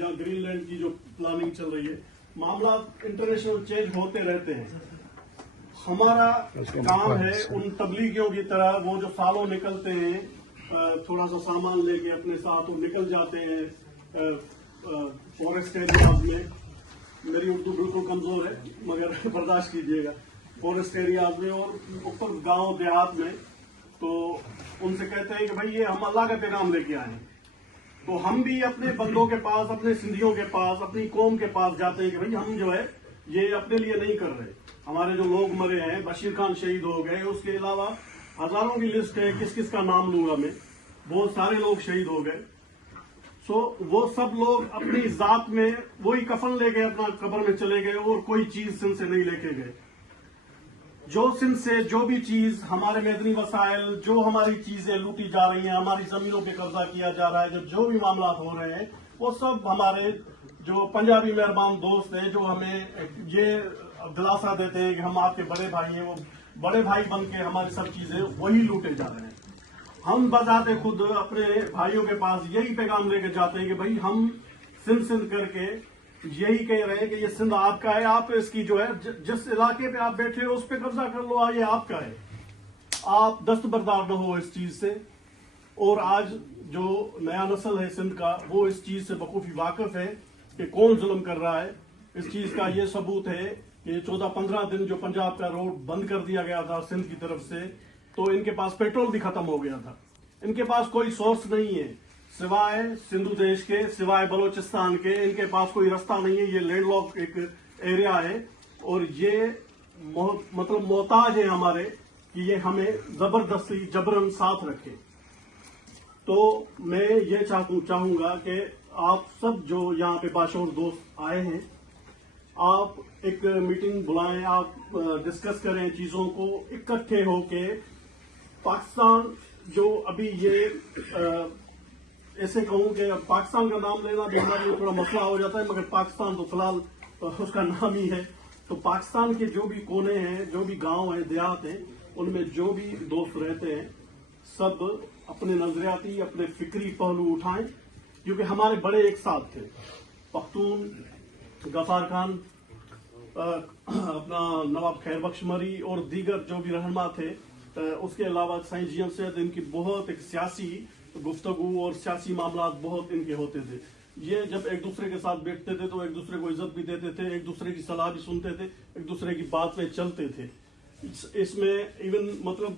या ग्रीनलैंड की जो प्लानिंग चल रही है, मामला इंटरनेशनल चेंज होते रहते हैं. हमारा काम है उन तबलीगियों की तरह वो जो सालों निकलते हैं, थोड़ा सा सामान लेके अपने साथ वो निकल जाते हैं फॉरेस्ट एरियाज में. मेरी उर्दू बिल्कुल कमजोर है मगर बर्दाश्त कीजिएगा. फॉरेस्ट एरियाज में और ऊपर गांव देहात में, तो उनसे कहते हैं कि भाई ये हम अल्लाह का पैगाम लेके आए हैं. तो हम भी अपने बंदों के पास, अपने सिंधियों के पास, अपनी कौम के पास जाते हैं कि भाई हम जो है ये अपने लिए नहीं कर रहे. हमारे जो लोग मरे हैं, बशीर खान शहीद हो गए, उसके अलावा हजारों की लिस्ट है, किस किस का नाम लूंगा मैं, बहुत सारे लोग शहीद हो गए. सो वो सब लोग अपनी जात में वही कफन ले गए, अपना कब्र में चले गए और कोई चीज सिंध से नहीं लेके गए. जो सिंध से जो भी चीज हमारे मैदनी वसाइल, जो हमारी चीजें लूटी जा रही हैं, हमारी जमीनों पे कब्जा किया जा रहा है, जो भी मामला हो रहे हैं, वो सब हमारे जो पंजाबी मेहरबान दोस्त हैं जो हमें ये दिलासा देते हैं कि हम आपके बड़े भाई हैं, वो बड़े भाई बन के हमारी सब चीजें वही लूटे जा रहे हैं. हम बजाते खुद अपने भाइयों के पास यही पैगाम लेके जाते हैं कि भाई हम सिंध सिंध करके यही कह रहे हैं कि ये सिंध आपका है, आप इसकी जो है जिस इलाके पे आप बैठे हो उस पे कब्जा कर लो, ये आपका है, आप दस्तबरदार न हो इस चीज से. और आज जो नया नस्ल है सिंध का वो इस चीज से बखूबी वाकिफ है कि कौन जुल्म कर रहा है. इस चीज का ये सबूत है कि 14-15 दिन जो पंजाब का रोड बंद कर दिया गया था सिंध की तरफ से, तो इनके पास पेट्रोल भी खत्म हो गया था. इनके पास कोई सोर्स नहीं है सिवाय सिंधु देश के, सिवाय बलोचिस्तान के. इनके पास कोई रास्ता नहीं है. ये लैंडलॉक एक एरिया है और ये मतलब मोहताज है हमारे کہ یہ ہمیں زبردستی جبرن ساتھ رکھے. تو میں یہ چاہوں گا کہ آپ سب جو یہاں پہ باشعور دوست آئے ہیں، آپ ایک میٹنگ بلائیں، آپ ڈسکس کریں چیزوں کو اکٹھے ہو کے. پاکستان جو ابھی یہ ایسے کہوں کہ پاکستان کا نام لینا بھی ہمارے لیے تھوڑا مسئلہ ہو جاتا ہے، مگر پاکستان تو فی الحال اس کا نام ہی ہے. تو پاکستان کے جو بھی کونے ہیں، جو بھی گاؤں ہیں، دیہات ہیں، ان میں جو بھی دوست رہتے ہیں، سب اپنے نظریاتی، اپنے فکری پہلو اٹھائیں، کیونکہ ہمارے بڑے ایک ساتھ تھے. پختون، غفار خان، اپنا نواب خیر بخش مری اور دیگر جو بھی رہنما تھے، اس کے علاوہ سائیں جی ایم سید، ان کی بہت ایک سیاسی گفتگو اور سیاسی معاملات بہت ان کے ہوتے تھے. یہ جب ایک دوسرے کے ساتھ بیٹھتے تھے تو ایک دوسرے کو عزت بھی دیتے تھے، ایک دوسرے کی صلاح بھی سنتے تھے، ایک دوسرے کی بات پہ چلتے تھے. اس میں ایون مطلب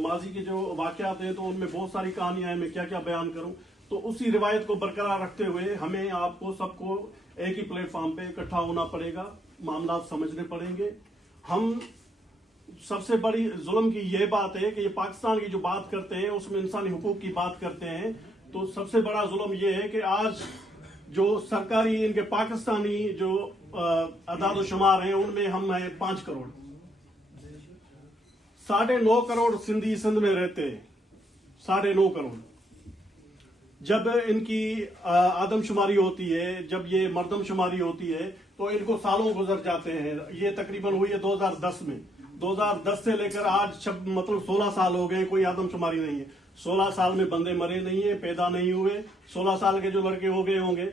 ماضی کے جو واقعات ہیں تو ان میں بہت ساری کہانیاں ہیں، میں کیا کیا بیان کروں. تو اسی روایت کو برقرار رکھتے ہوئے ہمیں آپ کو سب کو ایک ہی پلیٹ فارم پہ اکٹھا ہونا پڑے گا، معاملات سمجھنے پڑیں گے. ہم سب سے بڑی ظلم کی یہ بات ہے کہ یہ پاکستان کی جو بات کرتے ہیں اس میں انسانی حقوق کی بات کرتے ہیں. تو سب سے بڑا ظلم یہ ہے کہ آج جو سرکاری ان کے پاکستانی جو اعداد و شمار ہیں ان میں ہم ہیں 5 کروڑ، 9.5 کروڑ سندھی سندھ میں رہتے ہیں. 9.5 کروڑ. جب ان کی آدم شماری ہوتی ہے، جب یہ مردم شماری ہوتی ہے تو ان کو سالوں گزر جاتے ہیں. یہ تقریباً ہوئی ہے 2010 میں. 2010 سے لے کر آج مطلب 16 سال ہو گئے، کوئی آدم شماری نہیں ہے. 16 سال میں بندے مرے نہیں ہیں، پیدا نہیں ہوئے. 16 سال کے جو لڑکے ہو گئے ہوں گے،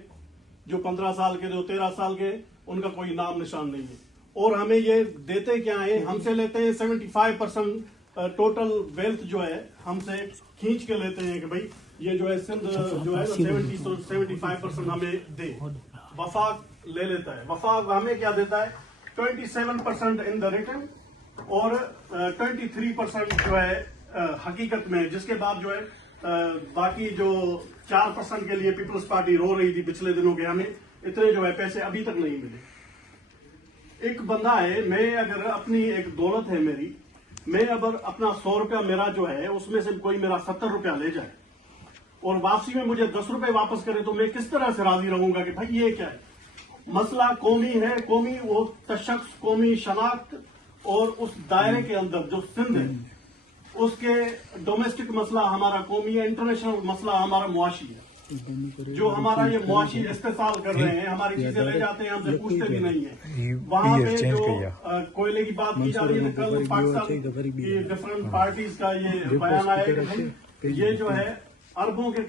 جو 15 سال کے، جو 13 سال کے، ان کا کوئی نام نشان نہیں ہے. اور ہمیں یہ دیتے کیا ہیں؟ ہم سے لیتے ہیں 75% ٹوٹل ویلتھ جو ہے ہم سے کھینچ کے لیتے ہیں کہ بھائی یہ جو ہے سندھ جو ہے 75% ہمیں دے. وفاق لے لیتا ہے. وفاق ہمیں کیا دیتا ہے؟ 27% ان دا ریٹن اور 23% جو ہے حقیقت میں، جس کے بعد جو ہے باقی جو 4% کے لیے پیپلز پارٹی رو رہی تھی پچھلے دنوں کے، ہمیں اتنے جو ہے پیسے ابھی تک نہیں ملے. ایک بندہ ہے، میں اگر اپنی ایک دولت ہے میری، میں اگر اپنا 100 روپیہ میرا جو ہے اس میں سے کوئی میرا 70 روپیہ لے جائے اور واپسی میں مجھے 10 روپے واپس کرے تو میں کس طرح سے راضی رہوں گا کہ بھائی یہ کیا ہے؟ مسئلہ قومی ہے. قومی وہ شخص، قومی شناخت اور اس دائرے کے اندر جو سندھ ہے اس کے ڈومیسٹک مسئلہ ہمارا قومی ہے، انٹرنیشنل مسئلہ ہمارا معاشی ہے. جو ہمارا یہ معاشی استحصال کر رہے ہیں، ہماری چیزیں لے جاتے ہیں، ہم سے پوچھتے بھی نہیں ہیں. وہاں پہ جو کوئلے کی بات کی جا رہی ہے، کل پاکستان کی ڈفرنٹ پارٹیز کا یہ بیان آیا کہ یہ جو ہے اربوں کے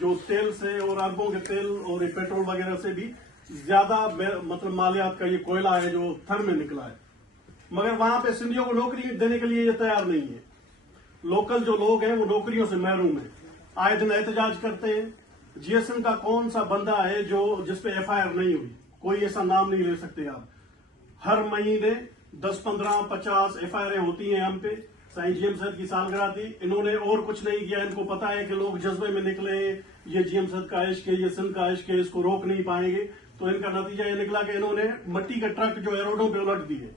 جو تیل سے اور اربوں کے تیل اور پیٹرول وغیرہ سے بھی زیادہ مطلب مالیات کا یہ کوئلہ ہے جو تھر میں نکلا ہے. مگر وہاں پہ سندھیوں کو نوکری دینے کے لیے یہ تیار نہیں ہے. لوکل جو لوگ ہیں وہ نوکریوں سے محروم ہیں. آئے دن احتجاج کرتے ہیں. جی ایس ایم کا کون سا بندہ ہے جس پہ ایف آئی آر نہیں ہوئی؟ کوئی ایسا نام نہیں لے سکتے آپ. ہر مہینے 10، 15، 50 ایف آئی آر ہوتی ہیں ہم پہ. سائیں جی ایم سید کی سالگرہ تھی، انہوں نے اور کچھ نہیں کیا. ان کو پتا ہے کہ لوگ جذبے میں نکلے، یہ جی ایم سید کا عشق ہے، یہ سندھ کا عشق ہے، اس کو روک نہیں پائیں گے. تو ان کا نتیجہ یہ نکلا کہ انہوں نے مٹی کے ٹرک جو ہے روڈوں پہ الٹ دیے،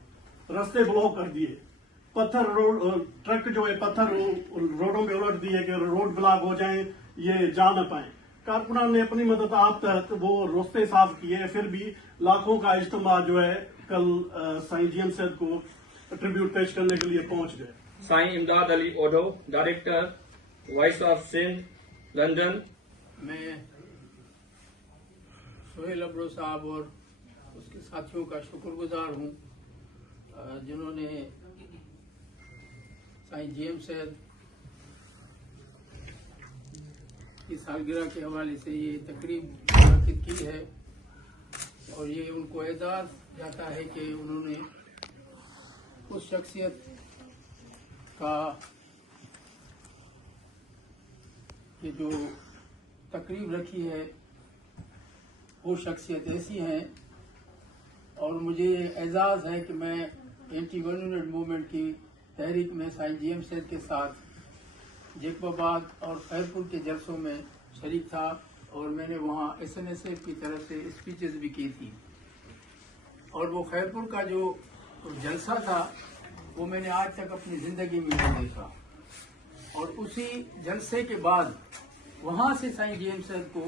رستے بلاک کر دیے. ٹرک جو ہے پتھر روڈوں پہ الٹ دیے کہ روڈ بلاک ہو جائیں، یہ جا نہ پائیں. کارکنان نے اپنی مدد آپ تحت وہ رستے صاف کیے. پھر بھی لاکھوں کا اجتماع جو ہے کل سائیں جی ایم سید کو ٹریبیوٹ پیش کرنے کے لیے پہنچ گئے. Sain Imdad Ali Odho, director, voice of Sindh, London. میں سہیل ابرو صاحب اور اس کے ساتھیوں کا شکر گزار ہوں جنہوں نے سائیں جی ایم سید کی سالگرہ کے حوالے سے یہ تقریب منعقد کی ہے. اور یہ ان کو اعزاز جاتا ہے کہ انہوں نے اس شخصیت کا یہ جو تقریب رکھی ہے وہ شخصیت ایسی ہیں. اور مجھے اعزاز ہے کہ میں اینٹی ون یونٹ موومنٹ کی تحریک میں سائیں جی ایم سید کے ساتھ جیکب آباد اور خیرپور کے جلسوں میں شریک تھا اور میں نے وہاں ایس این ایس ایف کی طرف سے اسپیچز بھی کی تھی. اور وہ خیرپور کا جو جلسہ تھا وہ میں نے آج تک اپنی زندگی میں نہیں دیکھا. اور اسی جلسے کے بعد وہاں سے سائیں جی ایم سید کو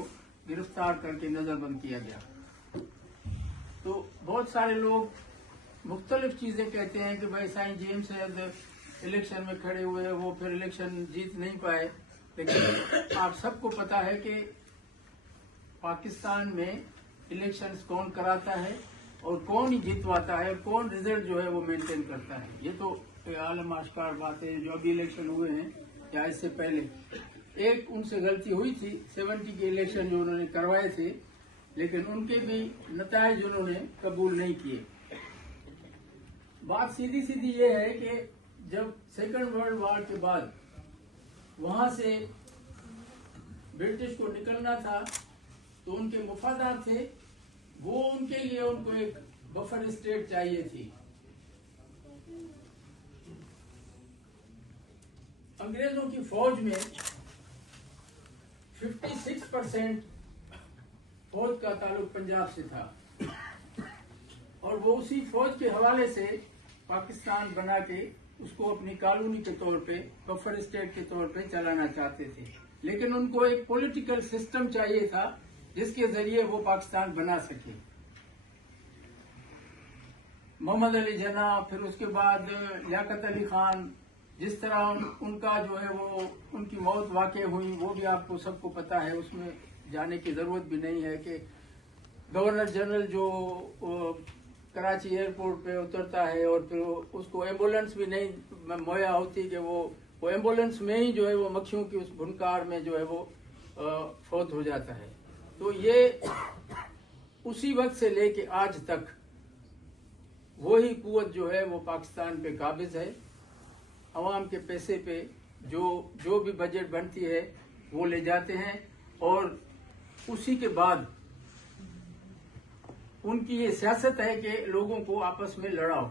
گرفتار کر کے نظر بند کیا گیا. تو بہت سارے لوگ مختلف چیزیں کہتے ہیں کہ بھائی سائیں جی ایم سید الیکشن میں کھڑے ہوئے، وہ پھر الیکشن جیت نہیں پائے. لیکن آپ سب کو پتا ہے کہ پاکستان میں الیکشنز کون کراتا ہے اور کون ہی جیتواتا ہے، کون رزلٹ جو ہے وہ مینٹین کرتا ہے. یہ تو عالم آشکار بات ہے. جو ابھی الیکشن ہوئے ہیں یا اس سے پہلے ایک ان سے غلطی ہوئی تھی، 70 کے الیکشن جو انہوں نے کروائے تھے، لیکن ان کے بھی نتائج انہوں نے قبول نہیں کیے. بات سیدھی یہ ہے کہ جب سیکنڈ ورلڈ وار کے بعد وہاں سے برٹش کو نکلنا تھا تو ان کے مفادات تھے، وہ ان کے لیے ان کو ایک بفر اسٹیٹ چاہیے تھی. انگریزوں کی فوج میں 56% فوج کا تعلق پنجاب سے تھا، اور وہ اسی فوج کے حوالے سے پاکستان بنا کے اس کو اپنی کالونی کے طور پہ، بفر اسٹیٹ کے طور پہ چلانا چاہتے تھے. لیکن ان کو ایک پولیٹیکل سسٹم چاہیے تھا جس کے ذریعے وہ پاکستان بنا سکے. محمد علی جناح، پھر اس کے بعد لیاقت علی خان، جس طرح ان کا جو ہے وہ ان کی موت واقع ہوئی وہ بھی آپ کو سب کو پتا ہے، اس میں جانے کی ضرورت بھی نہیں ہے کہ گورنر جنرل جو کراچی ایئرپورٹ پہ اترتا ہے اور پھر اس کو ایمبولینس بھی نہیں مہیا ہوتی کہ وہ ایمبولینس میں ہی جو ہے وہ مکھیوں کی اس بھنکار میں جو ہے وہ فوت ہو جاتا ہے. تو یہ اسی وقت سے لے کے آج تک وہی قوت جو ہے وہ پاکستان پہ قابض ہے. عوام کے پیسے پہ جو بھی بجٹ بنتی ہے وہ لے جاتے ہیں، اور اسی کے بعد ان کی یہ سیاست ہے کہ لوگوں کو آپس میں لڑاؤ.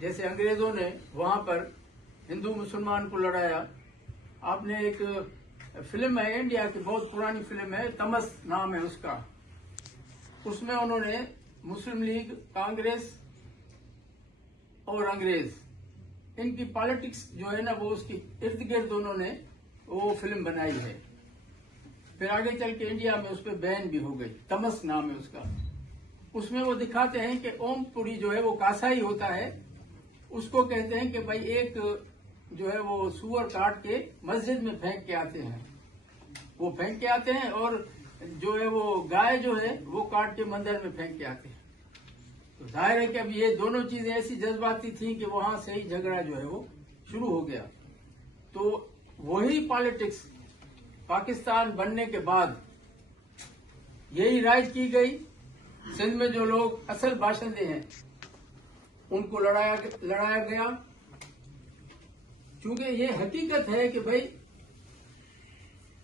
جیسے انگریزوں نے وہاں پر ہندو مسلمان کو لڑایا. آپ نے ایک فلم ہے انڈیا کی، بہت پرانی فلم ہے، تمس نام ہے اس کا. اس میں انہوں نے مسلم لیگ، کانگریس اور انگریز، ان کی پالیٹکس جو ہے نا وہ اس کی ارد گرد انہوں نے وہ فلم بنائی ہے. پھر آگے چل کے انڈیا میں اس پہ بین بھی ہو گئی. تمس نام ہے اس کا. اس میں وہ دکھاتے ہیں کہ اوم پوری جو ہے وہ کاسائی ہوتا ہے، اس کو کہتے ہیں کہ بھائی ایک جو ہے وہ سور کاٹ کے مسجد میں پھینک کے آتے ہیں. وہ پھینک کے آتے ہیں اور جو ہے وہ گائے جو ہے وہ کاٹ کے مندر میں پھینک کے آتے ہیں. تو ظاہر ہے کہ اب یہ دونوں چیزیں ایسی جذباتی تھیں کہ وہاں سے ہی جھگڑا جو ہے وہ شروع ہو گیا. تو وہی پالیٹکس پاکستان بننے کے بعد یہی رائج کی گئی. سندھ میں جو لوگ اصل باشندے ہیں ان کو لڑایا گیا، چونکہ یہ حقیقت ہے کہ بھائی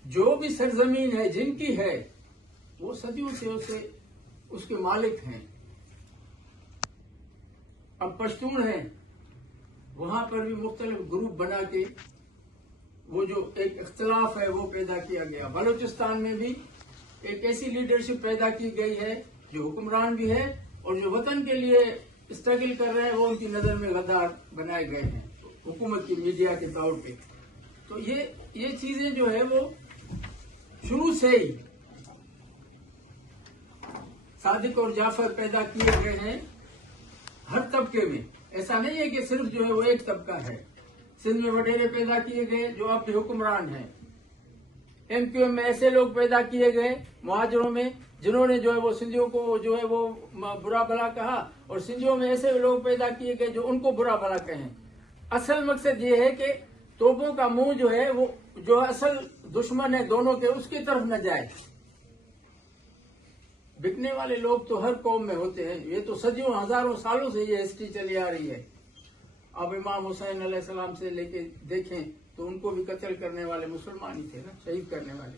جو بھی سرزمین ہے جن کی ہے وہ صدیوں سے اس کے مالک ہیں. اب پشتون ہیں، وہاں پر بھی مختلف گروپ بنا کے وہ جو ایک اختلاف ہے وہ پیدا کیا گیا. بلوچستان میں بھی ایک ایسی لیڈرشپ پیدا کی گئی ہے جو حکمران بھی ہے اور جو وطن کے لیے اسٹرگل کر رہے ہیں وہ ان کی نظر میں غدار بنائے گئے ہیں حکومت کی میڈیا کے طور پہ. تو یہ چیزیں جو ہے وہ شروع سے ہی صادق اور جعفر پیدا کیے گئے ہیں ہر طبقے میں. ایسا نہیں ہے کہ صرف جو ہے وہ ایک طبقہ ہے. سندھ میں وڈیرے پیدا کیے گئے جو اب کے حکمران ہیں. ایم کیو ایم میں ایسے لوگ پیدا کیے گئے مہاجروں میں جنہوں نے جو ہے وہ سندھیوں کو جو ہے وہ برا بھلا کہا، اور سندھیوں میں ایسے لوگ پیدا کیے گئے جو ان کو برا بھلا کہیں. اصل مقصد یہ ہے کہ توپوں کا منہ جو ہے وہ جو اصل دشمن ہے دونوں کے اس کی طرف نہ جائے. بکنے والے لوگ تو ہر قوم میں ہوتے ہیں. یہ تو صدیوں ہزاروں سالوں سے یہ ہسٹری چلی آ رہی ہے. آپ امام حسین علیہ السلام سے لے کے دیکھیں تو ان کو بھی قتل کرنے والے مسلمان ہی تھے نا، شہید کرنے والے.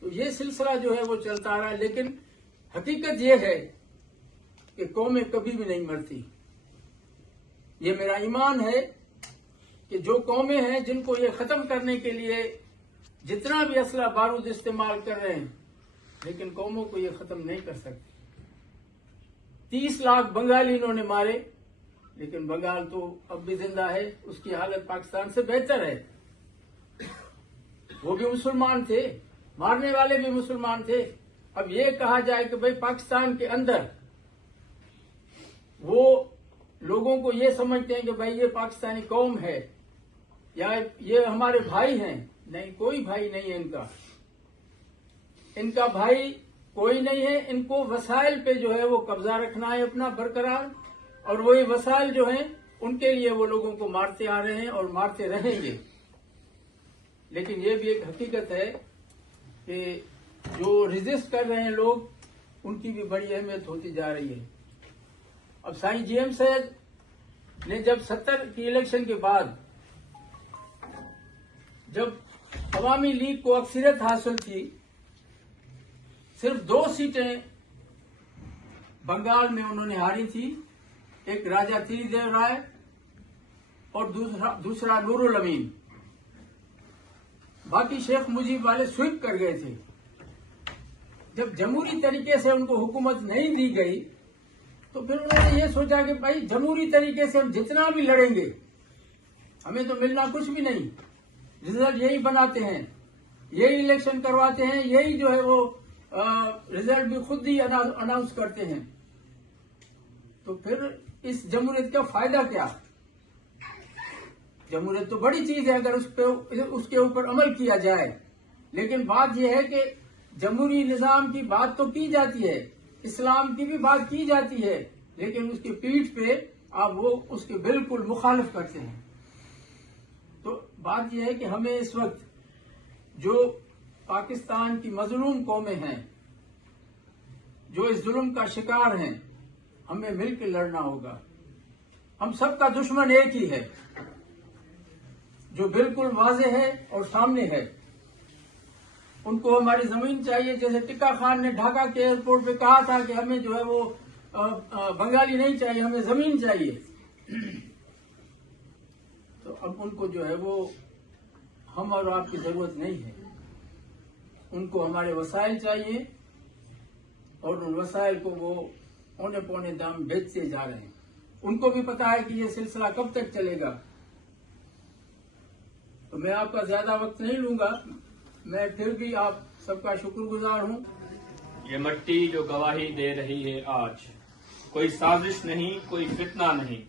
تو یہ سلسلہ جو ہے وہ چلتا آ رہا ہے. لیکن حقیقت یہ ہے کہ قومیں کبھی بھی نہیں مرتی. یہ میرا ایمان ہے کہ جو قومیں ہیں جن کو یہ ختم کرنے کے لیے جتنا بھی اسلحہ بارود استعمال کر رہے ہیں، لیکن قوموں کو یہ ختم نہیں کر سکتے. 30 لاکھ بنگالی انہوں نے مارے لیکن بنگال تو اب بھی زندہ ہے، اس کی حالت پاکستان سے بہتر ہے. وہ بھی مسلمان تھے، مارنے والے بھی مسلمان تھے. اب یہ کہا جائے کہ بھئی پاکستان کے اندر وہ لوگوں کو یہ سمجھتے ہیں کہ بھئی یہ پاکستانی قوم ہے یا یہ ہمارے بھائی ہیں. نہیں، کوئی بھائی نہیں ہے ان کا. ان کا بھائی کوئی نہیں ہے. ان کو وسائل پہ جو ہے وہ قبضہ رکھنا ہے اپنا برقرار، اور وہی وسائل جو ہیں ان کے لیے وہ لوگوں کو مارتے آ رہے ہیں اور مارتے رہیں گے. لیکن یہ بھی ایک حقیقت ہے کہ جو ریزسٹ کر رہے ہیں لوگ، ان کی بھی بڑی اہمیت ہوتی جا رہی ہے. اب سائیں جی ایم سید نے جب 70 کی الیکشن کے بعد جب عوامی لیگ کو اکثریت حاصل تھی، صرف 2 سیٹیں بنگال میں انہوں نے ہاری تھی، ایک راجا تری دیو رائے اور دوسرا نور الامین. باقی شیخ مجیب والے سویپ کر گئے تھے. جب جمہوری طریقے سے ان کو حکومت نہیں دی گئی تو پھر انہوں نے یہ سوچا کہ بھائی جمہوری طریقے سے ہم جتنا بھی لڑیں گے ہمیں تو ملنا کچھ بھی نہیں. رزلٹ یہی بناتے ہیں، یہی الیکشن کرواتے ہیں، یہی جو ہے وہ رزلٹ بھی خود ہی اناؤنس کرتے ہیں. تو پھر اس جمہوریت کا فائدہ کیا؟ جمہوریت تو بڑی چیز ہے اگر اس کے اوپر عمل کیا جائے. لیکن بات یہ ہے کہ جمہوری نظام کی بات تو کی جاتی ہے، اسلام کی بھی بات کی جاتی ہے، لیکن اس کی پیٹھ پہ آپ وہ اس کے بالکل مخالف کرتے ہیں. تو بات یہ ہے کہ ہمیں اس وقت جو پاکستان کی مظلوم قومیں ہیں، جو اس ظلم کا شکار ہیں، ہمیں مل کے لڑنا ہوگا. ہم سب کا دشمن ایک ہی ہے جو بالکل واضح ہے اور سامنے ہے. ان کو ہماری زمین چاہیے. جیسے ٹکا خان نے ڈھاکہ کے ایئرپورٹ پہ کہا تھا کہ ہمیں جو ہے وہ بنگالی نہیں چاہیے، ہمیں زمین چاہیے. تو اب ان کو جو ہے وہ ہم اور آپ کی ضرورت نہیں ہے. ان کو ہمارے وسائل چاہیے اور ان وسائل کو وہ اونے پونے دام بیچتے جا رہے ہیں. ان کو بھی پتا ہے کہ یہ سلسلہ کب تک چلے گا. تو میں آپ کا زیادہ وقت نہیں لوں گا. میں پھر بھی آپ سب کا شکر گزار ہوں. یہ مٹی جو گواہی دے رہی ہے آج، کوئی سازش نہیں، کوئی فتنہ نہیں،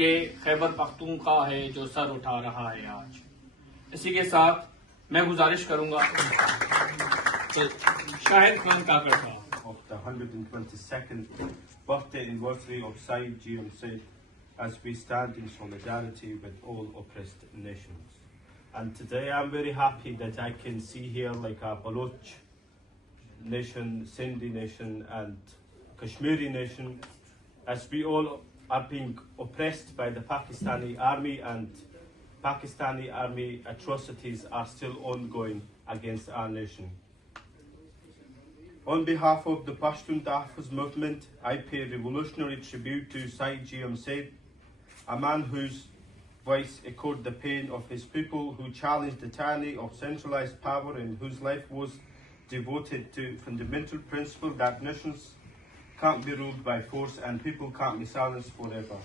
یہ خیبر پختونخوا ہے جو سر اٹھا رہا ہے آج. اسی کے ساتھ میں گزارش کروں گا شاہد خان کاکڑ صاحب. Of the 122nd birthday anniversary of Sayyid G.M. Said, as we stand in solidarity with all oppressed nations. And today I'm very happy that I can see here like a Baloch nation, Sindhi nation and Kashmiri nation, as we all are being oppressed by the Pakistani army, and Pakistani army atrocities are still ongoing against our nation. On behalf of the Pashtun Tahfuz movement, I pay revolutionary tribute to Sayyid G.M. Said, a man whose voice echoed the pain of his people, who challenged the tyranny of centralized power, and whose life was devoted to fundamental principle that nations can't be ruled by force and people can't be silenced forever.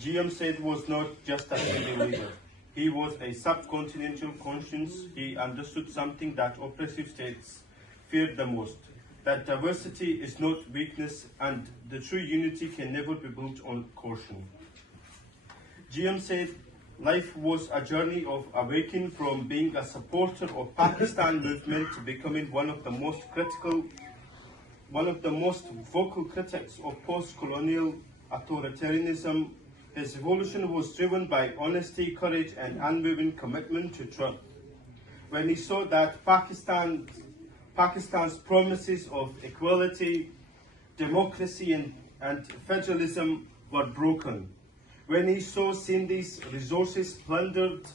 G.M. Said was not just a civil leader. He was a subcontinental conscience. He understood something that oppressive states feared the most, that diversity is not weakness and the true unity can never be built on caution. GM said life was a journey of awakening from being a supporter of Pakistan movement to becoming one of the most vocal critics of post-colonial authoritarianism. His evolution was driven by honesty, courage and unwavering commitment to truth. When he saw that Pakistan's promises of equality, democracy and federalism were broken, when he saw Sindhi's resources plundered,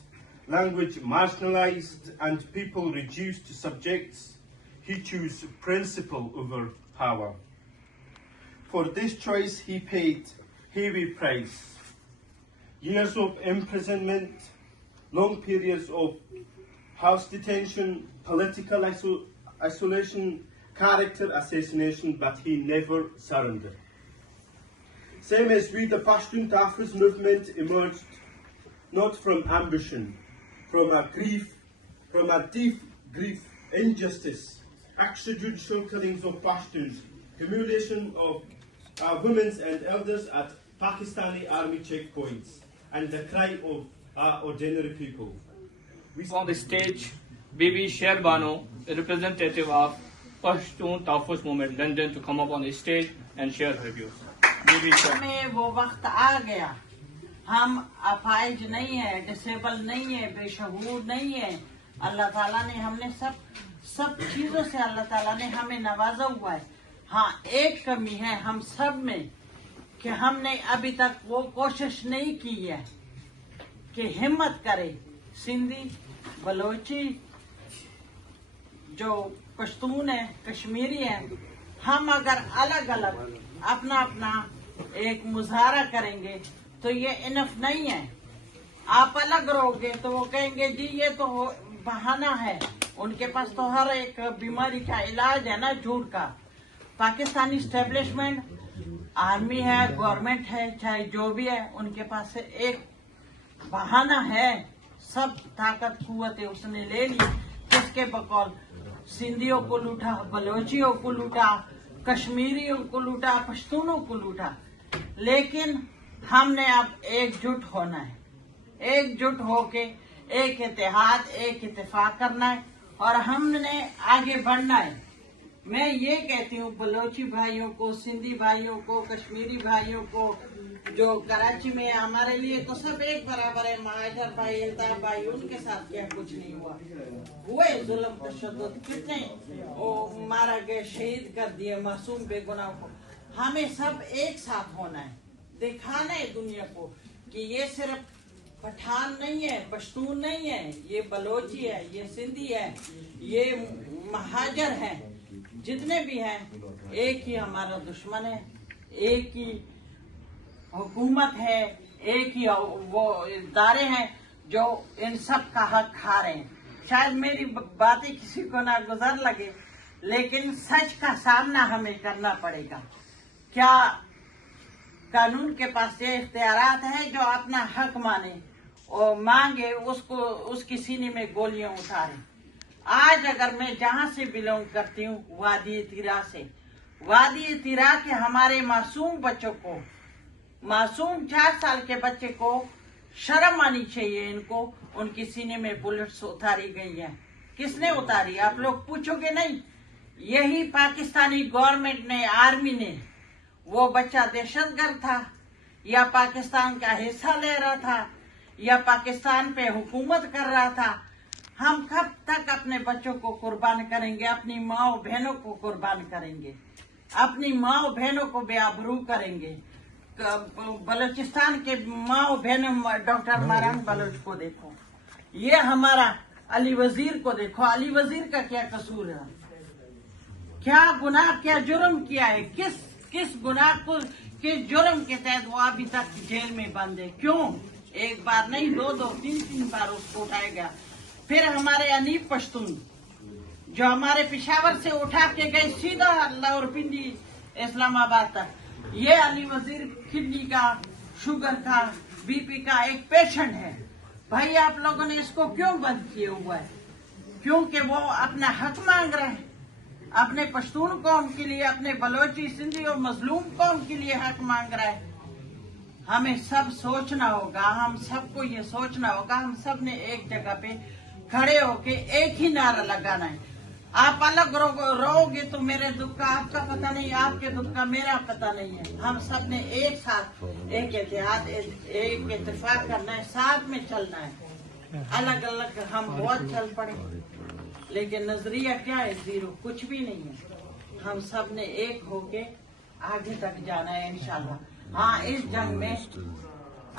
language marginalized, and people reduced to subjects, he chose principle over power. For this choice, he paid heavy price. Years of imprisonment, long periods of house detention, political isolation, character assassination, but he never surrendered. Same as we, the Pashtun Tahfiz movement emerged not from ambition, from a deep grief, injustice, extrajudicial killings of Pashtuns, humiliation of women and elders at Pakistani army checkpoints, and the cry of ordinary people. On the stage, Bibi Sher Bano, a representative of Pashtun Tahfiz movement, London, to come up on the stage and share her views. Bibi Sher. हमें वो वक्त आ गया, हम अपाहिज नहीं है, disable नहीं है, बेशहूर नहीं है। अल्लाह ताला ने हमने सब चीजों से अल्लाह ताला ने हमें नवाजा हुआ है। हाँ, एक कमी है हम सब में कि हमने अभी तक वो कोशिश नहीं की है कि हिम्मत करे सिंधी, बलोची, जो पश्तून है, कश्मीरी है, हम अगर अलग अलग अपना अपना एक मुजाहरा करेंगे तो ये इनफ नहीं है। आप अलग रहोगे तो वो कहेंगे जी ये तो बहाना है, उनके पास तो हर एक बीमारी का इलाज है ना झूठ का। पाकिस्तानी स्टैब्लिशमेंट, आर्मी है, गवर्नमेंट है, चाहे जो भी है, उनके पास से एक बहाना है, सब ताकत कुव्वत उसने ले ली। किसके बकौल? सिंधियों को लूटा, बलोचियों को लूटा, कश्मीरियों को लूटा, पश्तूनों को लूटा। लेकिन हमने अब एकजुट होना है, एकजुट होके एक इत्तेहाद, एक इत्तेफाक करना है और हमने आगे बढ़ना है। मैं ये कहती हूँ बलोची भाइयों को, सिंधी भाइयों को, कश्मीरी भाइयों को, जो कराची में हमारे लिए तो सब एक बराबर है, महाजर भाई, अल्ताफ भाई, उनके साथ क्या कुछ नहीं हुआ। हुए जुल्म तशद्दुद, कितने वो मारा गए, शहीद कर दिए मासूम बेगुनाह को। हमें सब एक साथ होना है, दिखाना है दुनिया को कि ये सिर्फ पठान नहीं है, पश्तून नहीं है, ये बलोची है, ये सिंधी है, ये महाजर है, जितने भी हैं एक ही हमारा दुश्मन है, एक ही हुकूमत है, एक ही वो इदारे हैं जो इन सब का हक खा रहे हैं। शायद मेरी बातें किसी को ना गुजर लगे, लेकिन सच का सामना हमें करना पड़ेगा। क्या कानून के पास ये इख्तियारात है जो अपना हक माने और मांगे उसको, उसकी सीने में गोलियां उतारे। आज अगर मैं जहां से बिलोंग करती हूँ, वादी तिरा से, वादी तिरा के हमारे मासूम बच्चों को, मासूम 4 साल के बच्चे को शर्म आनी चाहिए इनको, उनकी सीने में बुलेट्स उतारी गई हैं। किसने उतारी? आप लोग पूछोगे नहीं? यही पाकिस्तानी गवर्नमेंट ने, आर्मी ने। वो बच्चा दहशतगर्द था या पाकिस्तान का हिस्सा ले रहा था या पाकिस्तान पे हुकूमत कर रहा था? हम कब तक अपने बच्चों को कुर्बान करेंगे, अपनी माँ बहनों को कुर्बान करेंगे, अपनी माँ बहनों को बेआबरू करेंगे? बलूचिस्तान के माँ बहनों, डॉक्टर मारान बलोच को देखो, ये हमारा अली वजीर को देखो, अली वजीर का क्या कसूर है? क्या गुनाह, क्या जुर्म किया है? किस गुनाह को, किस जुर्म के तहत वो अभी तक जेल में बंद है? क्यों? एक बार नहीं, 2 3 बार उसको उठाया गया। फिर हमारे अनीफ पश्तून जो हमारे पेशावर से उठा के गए सीधा रावलपिंडी इस्लामाबाद तक, ये अली वजीर किडनी का, शुगर का, बीपी का एक पेशेंट है। भाई आप लोगों ने इसको क्यों बंद किया हुआ है? क्योंकि वो अपना हक मांग रहे हैं, अपने पश्तून कौम के लिए, अपने बलोची, सिंधी और मजलूम कौम के लिए हक मांग रहा है। हमें सब सोचना होगा, हम सबको ये सोचना होगा, हम सब ने एक जगह पे खड़े होके एक ही नारा लगाना है। आप अलग रहोगे तो मेरे दुख का आपका पता नहीं, आपके दुख का मेरा पता नहीं है। हम सब ने एक साथ, एक इत्तेहाद, एक इत्तेफाक करना है, साथ में चलना है। अलग अलग हम बहुत चल पड़े, लेकिन नजरिया क्या है? जीरो, कुछ भी नहीं है। हम सब ने एक होके आगे तक जाना है इंशाल्लाह। हाँ, इस जंग में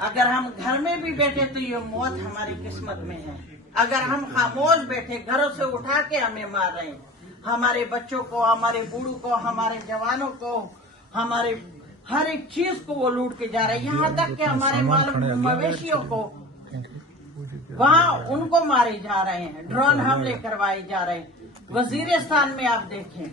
अगर हम घर में भी बैठे तो ये मौत हमारी किस्मत में है। अगर हम खामोश बैठे, घरों से उठा के हमें मार रहे हैं, हमारे बच्चों को, हमारे बूढ़ों को, हमारे जवानों को, हमारे हर एक चीज को वो लूट के जा रहे हैं। यहाँ तक कि हमारे मवेशियों को वहाँ उनको मारे जा रहे हैं, ड्रोन हमले करवाए जा रहे हैं। वजीरिस्तान में आप देखें,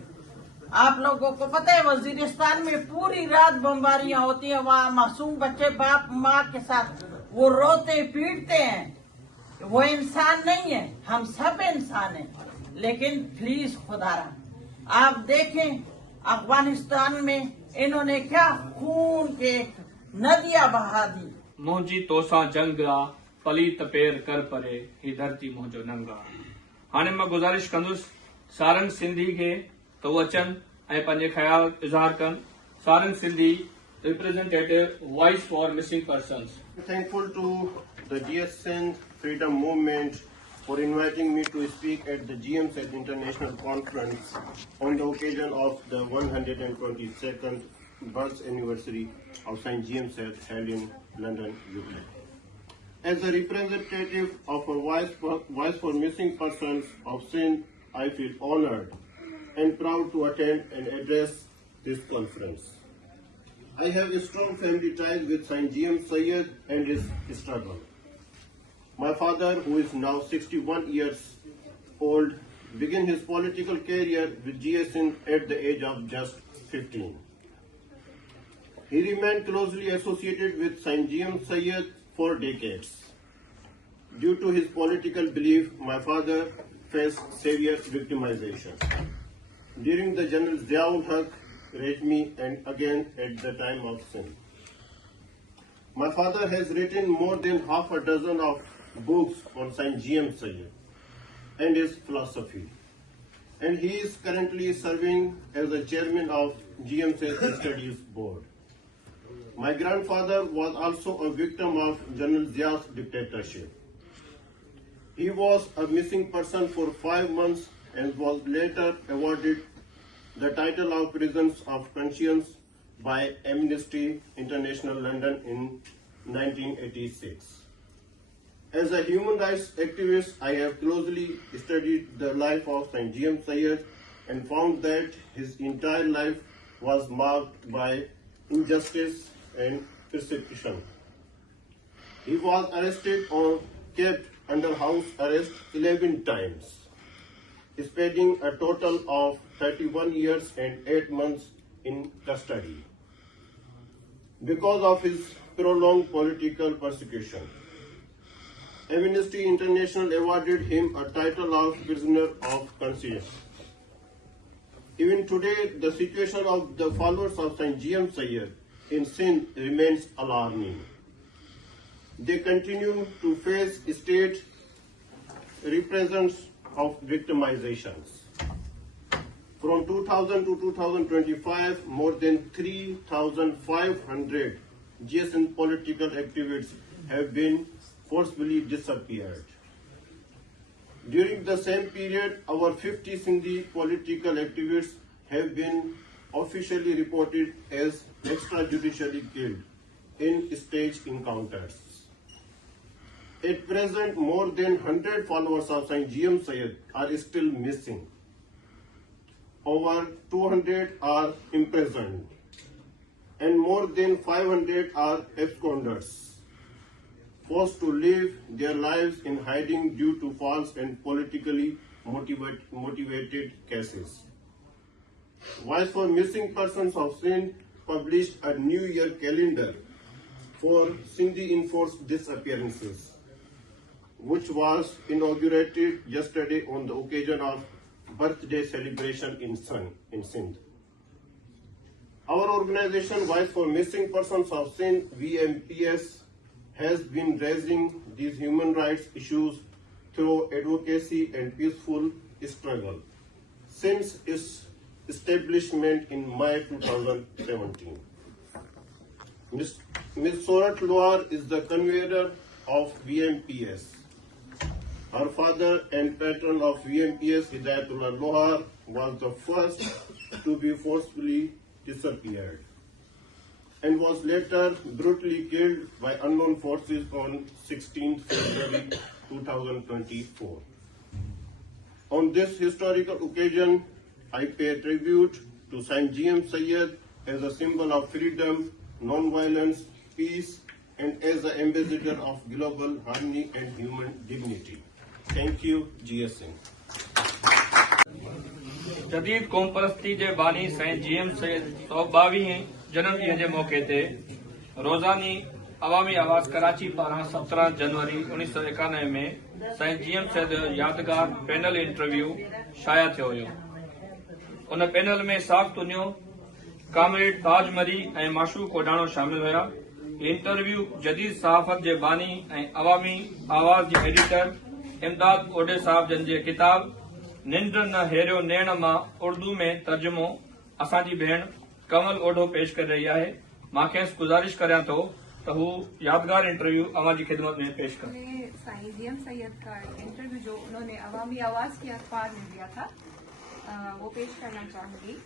आप लोगों को पता है वजीरिस्तान में पूरी रात बमबारियां होती हैं, वहाँ मासूम बच्चे बाप माँ के साथ वो रोते पीटते हैं। वो इंसान नहीं है, हम सब इंसान हैं। लेकिन प्लीज खुदारा आप देखें अफगानिस्तान में इन्होंने क्या खून के नदियां बहा दी। मुंहिंजी तोसां जंगा पली तपेर कर परे ही धरती मुंहिंजो नंगा। हाणे मां गुज़ारिश कंदुसि सारन सिंधी खे त उहो अचनि ऐं पंहिंजे ख़्याल इज़हार कनि। Saran Sindhi representative voice for missing persons. Thankful to the GSN Freedom Movement for inviting me to speak at the GMSAID International Conference on the occasion of the 122nd birth anniversary of St. GMSAID held in London, UK. As a representative of a Voice for Missing Persons of Sindh, I feel honored and proud to attend and address this conference. I have a strong family ties with St. GM Sayyed and his struggle. My father, who is now 61 years old, began his political career with GSN at the age of just 15. He remained closely associated with St. GM Sayyed for decades. Due to his political belief, my father faced severe victimization during the General Ziaul Haq regime and again at the time of Sindh. My father has written more than half a dozen of books on St. GM Sayyed and his philosophy, and he is currently serving as the chairman of GMSAID Studies Board. My grandfather was also a victim of General Zia's dictatorship. He was a missing person for 5 months and was later awarded the title of Prisoners of Conscience by Amnesty International London in 1986. As a human rights activist, I have closely studied the life of St. GM Sayyed and found that his entire life was marked by injustice and persecution. He was arrested or kept under house arrest 11 times, spending a total of 31 years and 8 months in custody because of his prolonged political persecution. Amnesty International awarded him a title of Prisoner of Conscience. Even today, the situation of the followers of St. GM Sayyed in Sindh remains alarming. They continue to face state repressions of victimizations. From 2000 to 2025, more than 3,500 GSN political activists have been forcibly disappeared. During the same period, our 50 Sindhi political activists have been officially reported as extrajudicially killed in staged encounters. At present, more than 100 followers of St. GM Sayyed are still missing. Over 200 are imprisoned, and more than 500 are absconders, forced to live their lives in hiding due to false and politically motivated cases. Voice for Missing Persons of Sindh published a New Year calendar for Sindhi enforced disappearances, which was inaugurated yesterday on the occasion of birthday celebration in Sindh. Our organization, Voice for Missing Persons of Sindh, VMPS, has been raising these human rights issues through advocacy and peaceful struggle since its establishment in May 2017. Ms. Sorat Loar is the convener of VMPS. Her father and patron of VMPS, Hidayatullah Lohar, was the first to be forcibly disappeared and was later brutally killed by unknown forces on 16 February 2024. On this historical occasion, I pay tribute to St. GM Sayyed as a symbol of freedom, non-violence, peace, and as an ambassador of global harmony and human dignity. Thank you, GSN. जदीद क़ौम परस्ती जे बानी Sai GM Syed 122 जनम ॾींहं जे मौक़े ते रोज़ानी अवामी आवाज़ कराची पारां 17 जनवरी 1991 में साईं GM सैयद जो यादगार पैनल इंटरव्यू शाया थियो हुयो। उन पैनल में साख तुनियो, कामरेड ताज मरी ऐं माशूक कोडाणो शामिल हुया। इंटरव्यू जदीद सहाफ़त जे बानी ऐं अवामी आवाज़ जे एडिटर इमदाद ओडे साहब जन जे किताब निंड न हेरियो नेण मां उर्दू में तर्जुमो असांजी भेण कमल ओढो पेश करे रही आहे। मां खेसि गुज़ारिश करियां थो त हू यादगार इंटरव्यू अवां जी ख़िदमत में पेश करे। साईं GM सैयद का इंटरव्यू जो उन्होंने अवामी आवाज़ के अखबार में दिया था वो पेश करना चाहूंगी।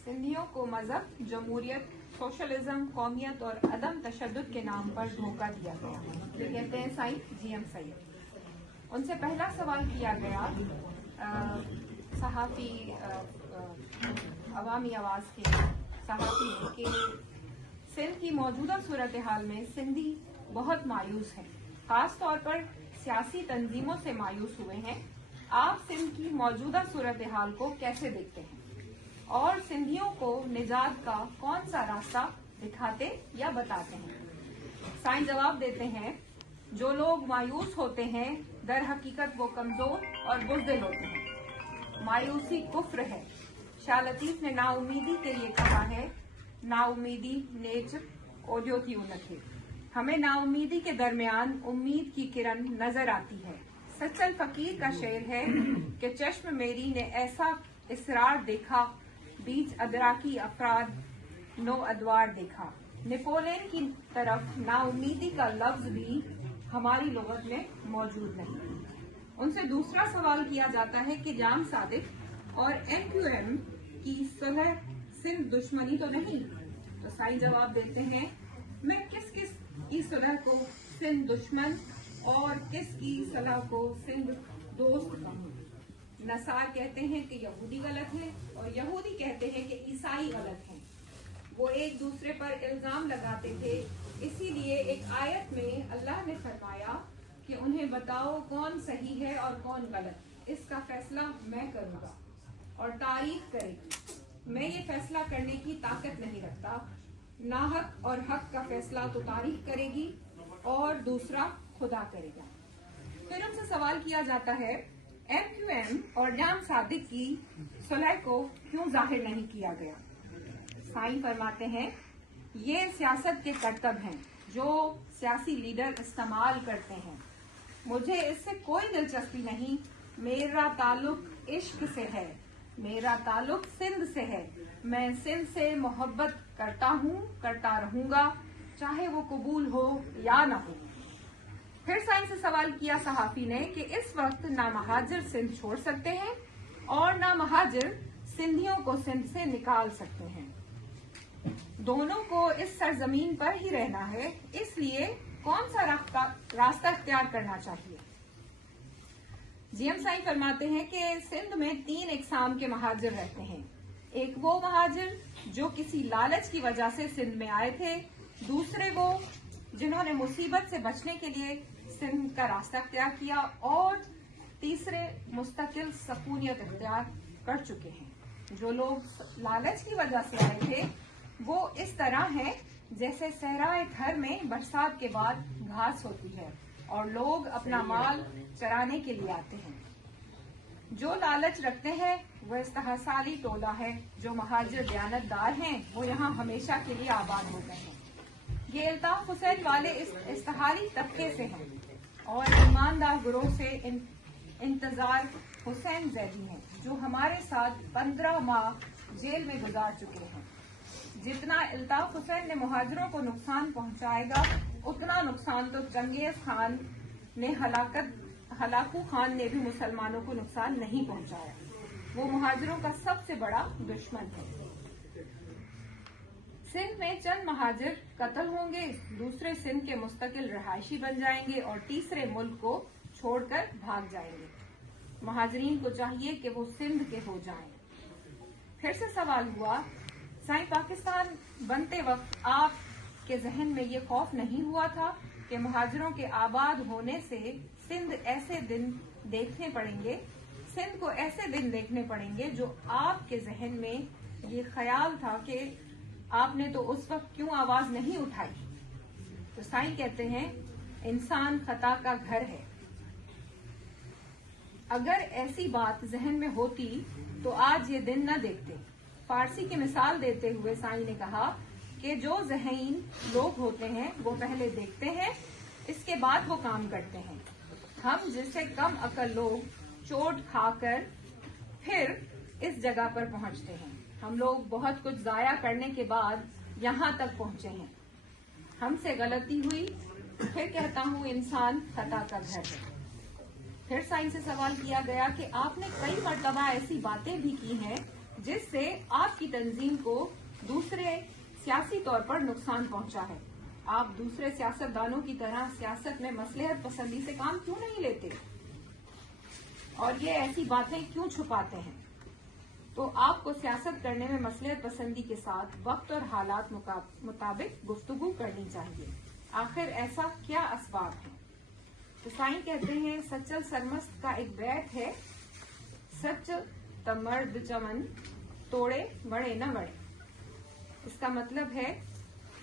सिंधियों को मजहब, जमहूरियत, सोशलिज्म, कौमियत और अदम तशद्दुद के नाम पर धोखा दिया गया। ये कहते हैं साईं GM सैयद। उनसे पहला सवाल किया गया सहाफ़ी अवामी आवाज़ के सहाफ़ी ने कि सिंध की मौजूदा सूरत हाल में सिंधी बहुत मायूस हैं, खास तौर पर सियासी तंजीमों से मायूस हुए हैं। आप सिंध की मौजूदा सूरत हाल को कैसे देखते हैं और सिंधियों को निजात का कौन सा रास्ता दिखाते या बताते हैं? साईं जवाब देते हैं, जो लोग मायूस होते हैं दर हकीकत वो कमजोर और बुज़दिल होते हैं। मायूसी कुफ्र है। शाह लतीफ ने नाउमीदी के लिए कहा है, नाउमीदी नेच ओडियो थी उनके। हमें नाउमीदी के दरमियान उम्मीद की किरण नजर आती है। सच्चल फकीर का शेर है कि चश्म मेरी ने ऐसा इसरार देखा, बीच अदराकी अफराद नो अदवार देखा। नेपोलियन की तरफ नाउमीदी का लफ्ज भी हमारी लुगत में मौजूद नहीं। उनसे दूसरा सवाल किया जाता है कि जाम सादिक और MQM की सुलह सिंध दुश्मनी तो नहीं? तो साईं जवाब देते हैं, मैं किस किस की सुलह को सिंध दुश्मन और किस की सलाह को सिंध दोस्त कहूँ? नसार कहते हैं कि यहूदी गलत है और यहूदी कहते हैं कि ईसाई गलत हैं। वो एक दूसरे पर इल्जाम लगाते थे। इसीलिए एक आयत में अल्लाह ने फरमाया कि उन्हें बताओ कौन सही है और कौन गलत। इसका फैसला मैं करूंगा और तारीख करेगी। मैं ये फैसला करने की ताकत नहीं रखता। नाहक और हक का फैसला तो तारीख करेगी और दूसरा खुदा करेगा। फिर उनसे सवाल किया जाता है, MQM और जाम सादिक की सुलह को क्यों जाहिर नहीं किया गया? साईं फरमाते हैं, ये सियासत के करतब हैं जो सियासी लीडर इस्तेमाल करते हैं। मुझे इससे कोई दिलचस्पी नहीं। मेरा ताल्लुक इश्क से है, मेरा ताल्लुक सिंध से है। मैं सिंध से मोहब्बत करता हूँ, करता रहूंगा, चाहे वो कबूल हो या न हो। फिर साईं से सवाल किया सहाफी ने कि इस वक्त ना महाजिर सिंध छोड़ सकते हैं और ना महाजिर सिंधियों को सिंध से निकाल सकते हैं। दोनों को इस सरजमीन पर ही रहना है, इसलिए कौन सा रास्ता इख्तियार करना चाहिए? GM साईं फरमाते हैं कि सिंध में 3 इकसाम के महाजिर रहते हैं। एक वो महाजिर जो किसी लालच की वजह से सिंध में आए थे, दूसरे वो जिन्होंने मुसीबत से बचने के लिए सिंध का रास्ता इख्तियार किया और तीसरे मुस्तकिल सकूनियत इख्तियार कर चुके हैं। जो लोग लालच की वजह से आए थे वो इस तरह हैं जैसे सहराए घर में बरसात के बाद घास होती है और लोग अपना माल चराने के लिए आते हैं। जो लालच रखते हैं वो इस्तेहसाली टोला है। जो महाजिर दयानतदार हैं वो यहाँ हमेशा के लिए आबाद हो गए हैं। ये अल्ताफ हुसैन वाले इस इस्तेहारी तबके से हैं और ईमानदार गुरोह से इंतजार हुसैन जैदी हैं जो हमारे साथ 15 माह जेल में गुजार चुके हैं। जितना अल्ताफ हुसैन ने मुहाजिरों को नुकसान पहुंचाएगा उतना नुकसान तो चंगेज खान ने हलाकू खान ने भी मुसलमानों को नुकसान नहीं पहुंचाया। वो मुहाजिरों का सबसे बड़ा दुश्मन है। सिंध में चंद महाजिर कत्ल होंगे, दूसरे सिंध के मुस्तकिल रहायशी बन जाएंगे और तीसरे मुल्क को छोड़कर भाग जाएंगे। महाजरीन को चाहिए कि वो सिंध के हो जाएं। फिर से सवाल हुआ, साईं पाकिस्तान बनते वक्त आपके जहन में ये खौफ नहीं हुआ था कि मुहाजिरों के आबाद होने से सिंध ऐसे दिन देखने पड़ेंगे, सिंध को ऐसे दिन देखने पड़ेंगे जो आपके जहन में ये ख्याल था कि आपने तो उस वक्त क्यों आवाज नहीं उठाई। तो साईं कहते हैं इंसान खता का घर है। अगर ऐसी बात जहन में होती तो आज ये दिन न देखते। फारसी की मिसाल देते हुए साईं ने कहा कि जो ज़हीन लोग होते हैं वो पहले देखते हैं, इसके बाद वो काम करते हैं। हम जिससे कम अकल लोग चोट खाकर फिर इस जगह पर पहुंचते हैं। हम लोग बहुत कुछ जाया करने के बाद यहाँ तक पहुंचे हैं। हमसे गलती हुई, फिर कहता हूँ इंसान खता का घर है। फिर साईं से सवाल किया गया कि आपने कई मर्तबा ऐसी बातें भी की हैं जिससे आपकी तंजीम को दूसरे सियासी तौर पर नुकसान पहुंचा है। आप दूसरे सियासतदानों की तरह सियासत में मसलहत पसंदी से काम क्यों नहीं लेते और ये ऐसी बातें क्यों छुपाते हैं? तो आपको सियासत करने में मसलहत पसंदी के साथ वक्त और हालात मुताबिक गुफ्तगू करनी चाहिए। आखिर ऐसा क्या असबाब है? तो साईं कहते हैं सच्चल सरमस्त का एक बैत है, सच तमर्द चमन तोड़े बड़े न बड़े। इसका मतलब है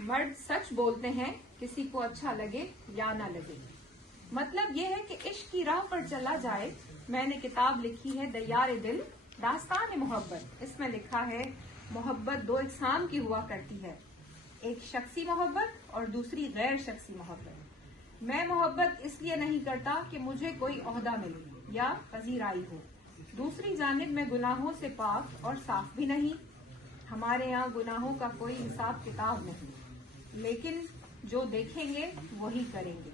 मर्द सच बोलते हैं, किसी को अच्छा लगे या ना लगे। मतलब ये है कि इश्क की राह पर चला जाए। मैंने किताब लिखी है दयार दिल दास्तान मोहब्बत। इसमें लिखा है मोहब्बत दो इकसाम की हुआ करती है, एक शख्सी मोहब्बत और दूसरी गैर शख्सी मोहब्बत। मैं मोहब्बत इसलिए नहीं करता कि मुझे कोई ओहदा मिले या पजीराई हो। दूसरी जानिब में गुनाहों से पाक और साफ भी नहीं। हमारे यहाँ गुनाहों का कोई हिसाब किताब नहीं, लेकिन जो देखेंगे वही करेंगे।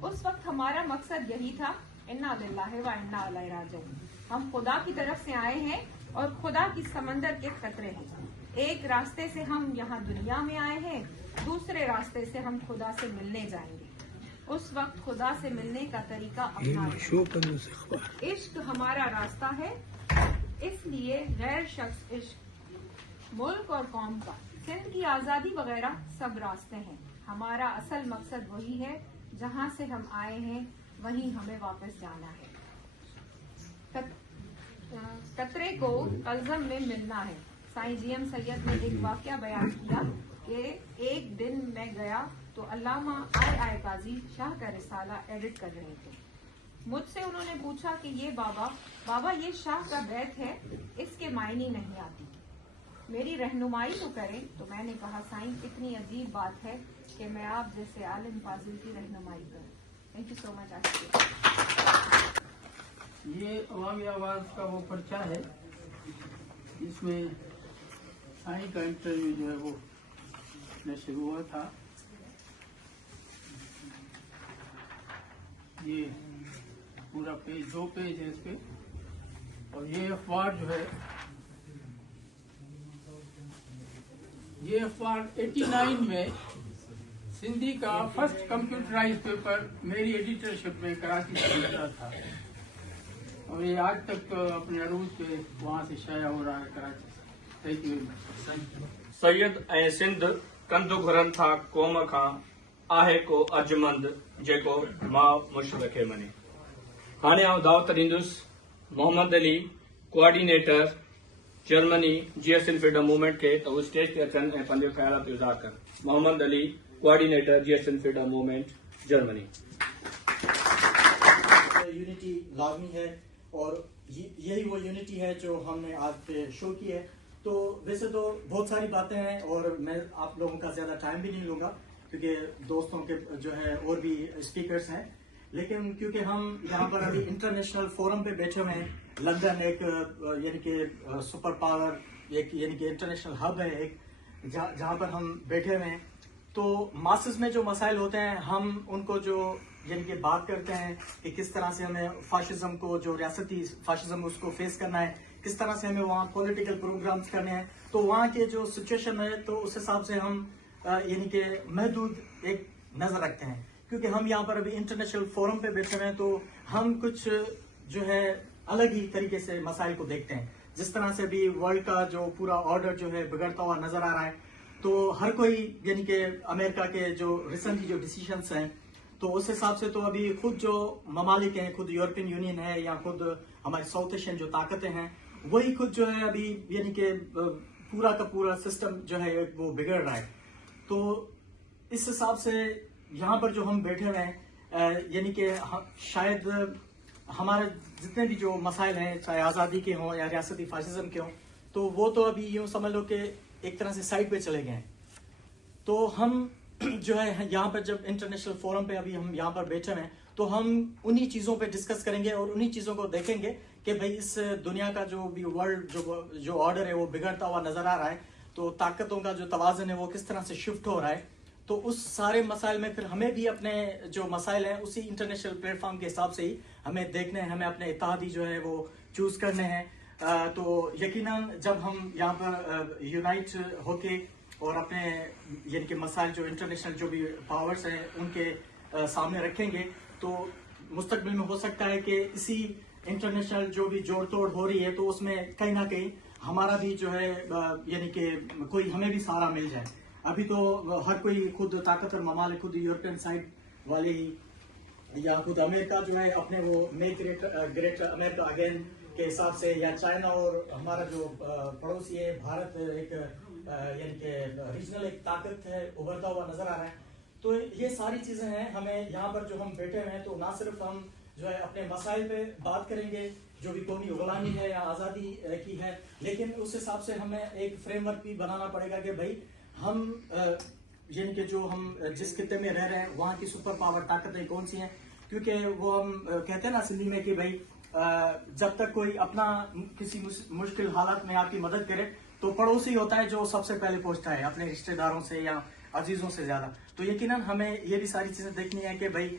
उस वक्त हमारा मकसद यही था, इन्ना लिल्लाहि व इन्ना इलैहि राजिऊन। हम खुदा की तरफ से आए हैं और खुदा की समंदर के खतरे हैं। एक रास्ते से हम यहाँ दुनिया में आए हैं, दूसरे रास्ते से हम खुदा से मिलने जाएंगे। उस वक्त खुदा से मिलने का तरीका अपना। इश्क हमारा रास्ता है, इसलिए गैर शख्स इश्क, मुल्क और कौम का, सिंध की आजादी वगैरह सब रास्ते हैं। हमारा असल मकसद वही है, जहाँ से हम आए हैं वहीं हमें वापस जाना है। कतरे को कलजम में मिलना है। साईं जीएम सैयद ने एक वाकया बयान किया कि एक दिन मैं गया तो अल्लामा आई काजी शाह का रिसाला एडिट कर रहे थे। मुझसे उन्होंने पूछा कि ये बाबा ये शाह का बैत है, इसके मायने नहीं आती, मेरी रहनुमाई तो करें। तो मैंने कहा साईं कितनी अजीब बात है कि मैं आप जैसे आलिम फाजिल की रहनुमाई करूं। Thank you so much. ये अवामी आवाज का वो पर्चा है, इसमें साईं का इंटरव्यू जो है वो शुरू हुआ था। ये पूरा पेज, 2 पेज है इस पे। और ये अखबार जो है, ये अखबार 89 में सिंधी का फर्स्ट कंप्यूटराइज पेपर मेरी एडिटरशिप में कराची से निकला था और ये आज तक अपने अरूज पे वहाँ से शाया हो रहा है कराची से। Thank you very much. Syed ऐं सिंध कंध घुरनि था क़ौम खां, आहे को अर्जुमंद जेको मां मुश्किल खे मञे। हाणे आउं दावत ॾींदुसि Mohammad Ali, coordinator Germany GSN freedom movement खे, त उहे स्टेज ते अचनि ऐं पंहिंजो ख़्यालात इज़हार कनि। Mohammad Ali, coordinator GSN freedom movement Germany. Unity लाजमी है और यही वो यूनिटी है जो हमने आज पे शो की है। तो वैसे तो बहुत सारी बातें हैं और मैं आप लोगों का ज्यादा टाइम भी नहीं लूंगा क्योंकि दोस्तों के जो है और भी स्पीकर्स हैं, लेकिन क्योंकि हम यहाँ पर अभी इंटरनेशनल फोरम पे बैठे हुए हैं, लंदन एक यानी कि सुपर पावर, एक यानी कि इंटरनेशनल हब है एक, जहाँ पर हम बैठे हुए हैं। तो मासेस में जो मसाइल होते हैं हम उनको जो यानी कि बात करते हैं कि किस तरह से हमें फाशिज्म को, जो रियासती फाशिज्म उसको फेस करना है, किस तरह से हमें वहाँ पॉलिटिकल प्रोग्राम्स करने हैं। तो वहाँ के जो सिचुएशन है तो उस हिसाब से हम यानी कि महदूद एक नजर रखते हैं, क्योंकि हम यहाँ पर अभी इंटरनेशनल फोरम पे बैठे हुए हैं तो हम कुछ जो है अलग ही तरीके से मसाइल को देखते हैं। जिस तरह से अभी वर्ल्ड का जो पूरा ऑर्डर जो है बिगड़ता हुआ नजर आ रहा है, तो हर कोई यानी कि अमेरिका के जो रिसेंटली जो डिसीजंस हैं तो उस हिसाब से तो अभी खुद जो ममालिक हैं, खुद यूरोपियन यूनियन है या खुद हमारे साउथ एशियन जो ताकतें हैं, वही खुद जो है अभी यानी कि पूरा का पूरा सिस्टम जो है वो बिगड़ रहा है। तो इस हिसाब से यहाँ पर जो हम बैठे हुए हैं, यानी कि शायद हमारे जितने भी जो मसाइल हैं, चाहे आज़ादी के हों या रियासती फासिज्म के हों, तो वो तो अभी यूँ समझ लो कि एक तरह से साइड पे चले गए हैं। तो हम जो है यहाँ पर जब इंटरनेशनल फोरम पे अभी हम यहाँ पर बैठे हैं, तो हम उन्हीं चीज़ों पे डिस्कस करेंगे और उन्हीं चीज़ों को देखेंगे कि भाई इस दुनिया का जो भी वर्ल्ड जो ऑर्डर है वो बिगड़ता हुआ नजर आ रहा है, तो ताकतों का जो तवाज़ुन है वो किस तरह से शिफ्ट हो रहा है। तो उस सारे मसाइल में फिर हमें भी अपने जो मसाइल हैं उसी इंटरनेशनल प्लेटफॉर्म के हिसाब से ही हमें देखने हैं, हमें अपने इत्तेहादी जो है वो चूज करने हैं। तो यकीनन जब हम यहाँ पर यूनाइट होके और अपने यानी कि मसाइल जो इंटरनेशनल जो भी पावर्स हैं उनके सामने रखेंगे, तो मुस्तकबिल में हो सकता है कि इसी इंटरनेशनल जो भी जोड़ तोड़ हो रही है तो उसमें कहीं ना कहीं हमारा भी जो है यानी कि कोई हमें भी सहारा मिल जाए। अभी तो हर कोई खुद ताकतवर ममालिक, खुद यूरोपियन साइड वाले ही या खुद अमेरिका जो है अपने वो मेक ग्रेट अमेरिका अगेन के हिसाब से, या चाइना और हमारा जो पड़ोसी है भारत एक यानी कि रीजनल एक ताकत है उभरता हुआ नजर आ रहा है। तो ये सारी चीजें हैं, हमें यहाँ पर जो हम बैठे हुए हैं तो ना सिर्फ हम जो है अपने मसाइल पे बात करेंगे जो भी कौमी गुलामी है या आज़ादी की है, लेकिन उस हिसाब से हमें एक फ्रेमवर्क भी बनाना पड़ेगा कि भाई हम यानी कि जो हम जिस खित्ते में रह रहे हैं वहाँ की सुपर पावर ताकतें कौन सी हैं, क्योंकि वो हम कहते हैं ना सिंधी में कि भाई जब तक कोई अपना किसी मुश्किल हालात में आपकी मदद करे तो पड़ोसी होता है जो सबसे पहले पहुंचता है अपने रिश्तेदारों से या अजीजों से ज्यादा। तो यकीनन हमें ये भी सारी चीजें देखनी है कि भाई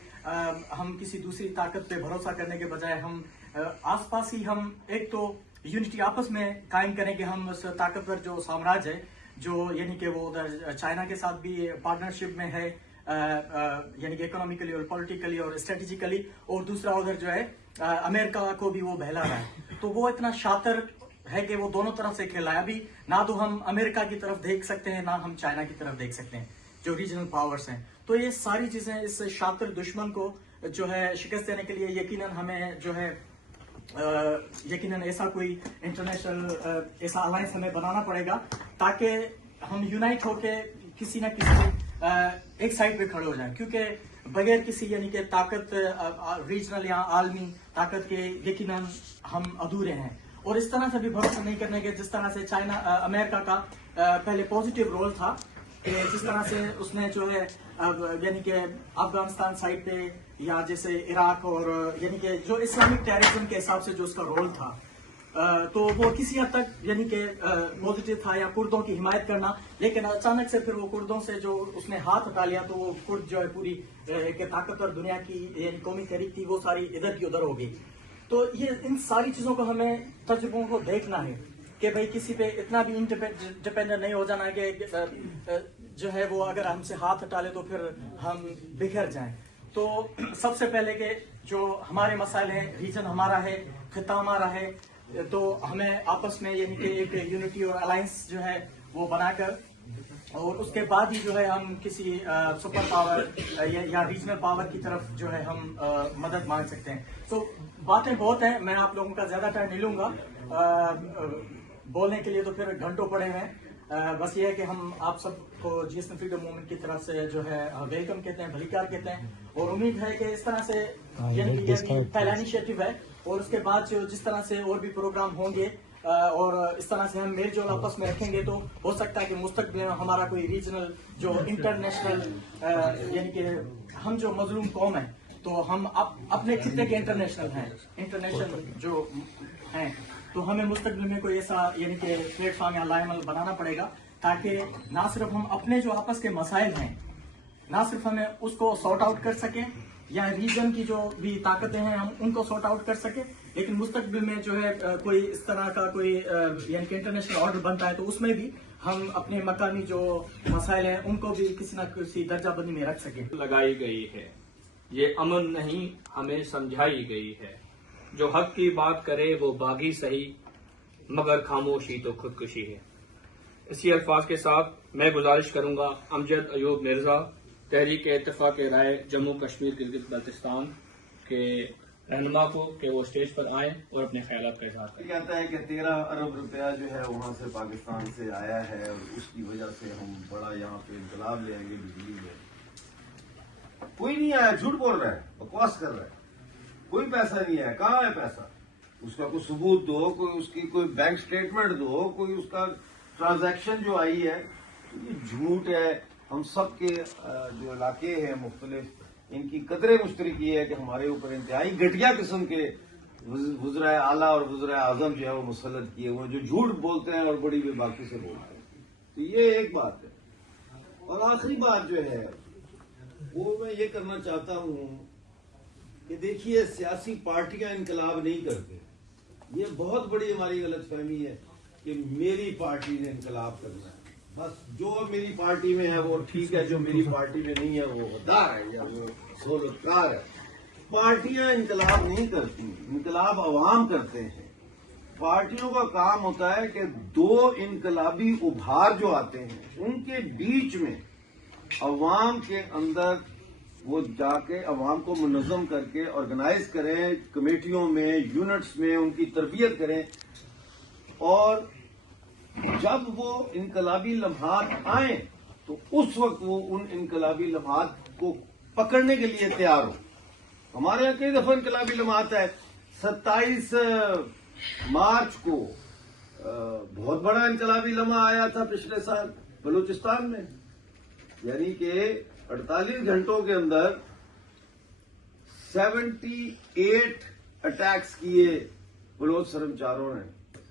हम किसी दूसरी ताकत पे भरोसा करने के बजाय हम आसपास ही हम एक तो यूनिटी आपस में कायम करें कि हम उस ताकतवर जो साम्राज्य है जो यानी कि वो उधर चाइना के साथ भी पार्टनरशिप में है यानी कि इकोनॉमिकली और पॉलिटिकली और स्ट्रेटेजिकली, और दूसरा उधर जो है अमेरिका को भी वो बहला रहा है। तो वो इतना शातिर है कि वो दोनों तरफ से खेल रहा है। अभी ना तो हम अमेरिका की तरफ देख सकते हैं ना हम चाइना की तरफ देख सकते हैं जो रीजनल पावर्स हैं। तो ये सारी चीजें इस शातिर दुश्मन को जो है शिकस्त देने के लिए यकीनन हमें जो है यकीनन ऐसा कोई इंटरनेशनल ऐसा अलायंस हमें बनाना पड़ेगा ताकि हम यूनाइट होके किसी ना किसी एक साइड पे खड़े हो जाएं, क्योंकि बगैर किसी यानी कि ताकत रीजनल या आलमी ताकत के यकीनन हम अधूरे हैं। और इस तरह से भी भरोसा नहीं करने के जिस तरह से चाइना अमेरिका का पहले पॉजिटिव रोल था कि जिस तरह से उसने जो है यानी कि अफगानिस्तान साइड पे या जैसे इराक और यानी कि जो इस्लामिक टेररिज्म के हिसाब से जो उसका रोल था तो वो किसी हद तक यानी कि पॉजिटिव था, या कुर्दों की हिमायत करना, लेकिन अचानक से फिर वो कुर्दों से जो उसने हाथ हटा लिया तो वो कुर्द जो है पूरी एक ताकतवर दुनिया की यानी कौमी तहरीक थी वो सारी इधर की उधर हो गई। तो ये इन सारी चीजों को हमें तजुर्बों को देखना है कि भाई किसी पे इतना भी डिपेंडेंट नहीं हो जाना है कि जो है वो अगर हमसे हाथ हटा ले तो फिर हम बिखर जाएं। तो सबसे पहले के जो हमारे मसाइल हैं, रीजन हमारा है, खिता हमारा है, तो हमें आपस में यानी कि एक यूनिटी और अलायंस जो है वो बनाकर और उसके बाद ही जो है हम किसी सुपर पावर या रीजनल पावर की तरफ जो है हम मदद मांग सकते हैं। तो बातें बहुत हैं, मैं आप लोगों का ज्यादा टाइम नहीं लूंगा बोलने के लिए, तो फिर घंटों पड़े हुए हैं। बस ये है कि हम आप सबको जीएसएन फ्रीडम मूवमेंट की तरफ से जो है वेलकम कहते हैं, भलीकार कहते हैं, और उम्मीद है कि इस तरह से यानी कि ये पहला इनिशिएटिव है और उसके बाद जो जिस तरह से और भी प्रोग्राम होंगे और इस तरह से हम मेल जोल आपस में रखेंगे तो हो सकता है कि मुस्तकबिल में हमारा कोई रीजनल जो इंटरनेशनल यानी कि हम जो मजलूम कौम है तो हम अपने खिते के इंटरनेशनल जो हैं, तो हमें मुस्तकबिल में कोई ऐसा यानी कि प्लेटफॉर्म या लाइमल बनाना पड़ेगा ताकि ना सिर्फ हम अपने जो आपस के मसाइल हैं ना सिर्फ हमें उसको सॉर्ट आउट कर सकें या रीजन की जो भी ताकतें हैं हम उनको सॉर्ट आउट कर सके, लेकिन मुस्तकबिल में जो है कोई इस तरह का कोई यानी कि इंटरनेशनल ऑर्डर बनता है तो उसमें भी हम अपने मकामी जो मसाइल हैं उनको भी किसी न किसी दर्जाबंदी में रख सके। लगाई गई है ये अमन नहीं हमें समझाई गई है, जो हक की बात करे वो बागी सही मगर खामोशी तो खुदकुशी है। इसी अल्फाज के साथ मैं गुजारिश करूंगा अमजद अयूब मिर्जा तहरीक इत्तेफाक राय जम्मू कश्मीर गिलगित बल्तिस्तान के रहनुमा को कि वो स्टेज पर आएं और अपने ख्यालात का इजहार करें। कहता है कि 13 अरब रुपया जो है वहाँ से पाकिस्तान से आया है और उसकी वजह से हम बड़ा यहाँ पे इंकलाब ले आएंगे बिजली में। कोई नहीं आया, झूठ बोल रहा है, बकवास कर रहा है, कोई पैसा नहीं आया। कहाँ है पैसा? उसका कोई सबूत दो, कोई उसकी कोई बैंक स्टेटमेंट दो, कोई उसका ट्रांजैक्शन जो आई है। तो ये झूठ है। हम सब के जो इलाके हैं मुख्तलिफ, इनकी कदरे मुश्तरक ये है कि हमारे ऊपर इंतहाई घटिया किस्म के वज़राए आला और वज़राए आज़म जो है वो मुसल्लत किए हुए, जो झूठ बोलते हैं और बड़ी बेबाकी से बोलते हैं। तो ये एक बात है। और आखिरी बात जो है वो मैं ये करना चाहता हूँ कि देखिए, सियासी पार्टियां इनकलाब नहीं करते। ये बहुत बड़ी हमारी गलतफहमी है कि मेरी पार्टी ने इनकलाब करना है। बस जो मेरी पार्टी में है वो ठीक है, जो मेरी पार्टी में नहीं है वो गद्दार है या वो सोलतकार है। पार्टियां इनकलाब नहीं करती, इनकलाब अवाम करते हैं। पार्टियों का काम होता है कि दो इनकलाबी उभार जो आते हैं उनके बीच में अवाम के अंदर वो जाके अवाम को मुनज़्ज़म करके ऑर्गेनाइज करें, कमेटियों में, यूनिट्स में उनकी तरबियत करें। और जब वो इनकलाबी लम्हात आए तो उस वक्त वो उन इनकलाबी लम्हात को पकड़ने के लिए तैयार हो। हमारे यहाँ कई दफा इनकलाबी लम्हात है। 27 मार्च को बहुत बड़ा इनकलाबी लम्हा आया था पिछले साल बलूचिस्तान में, यानी कि 48 घंटों के अंदर 78 अटैक्स किए बलोच सरमचारों ने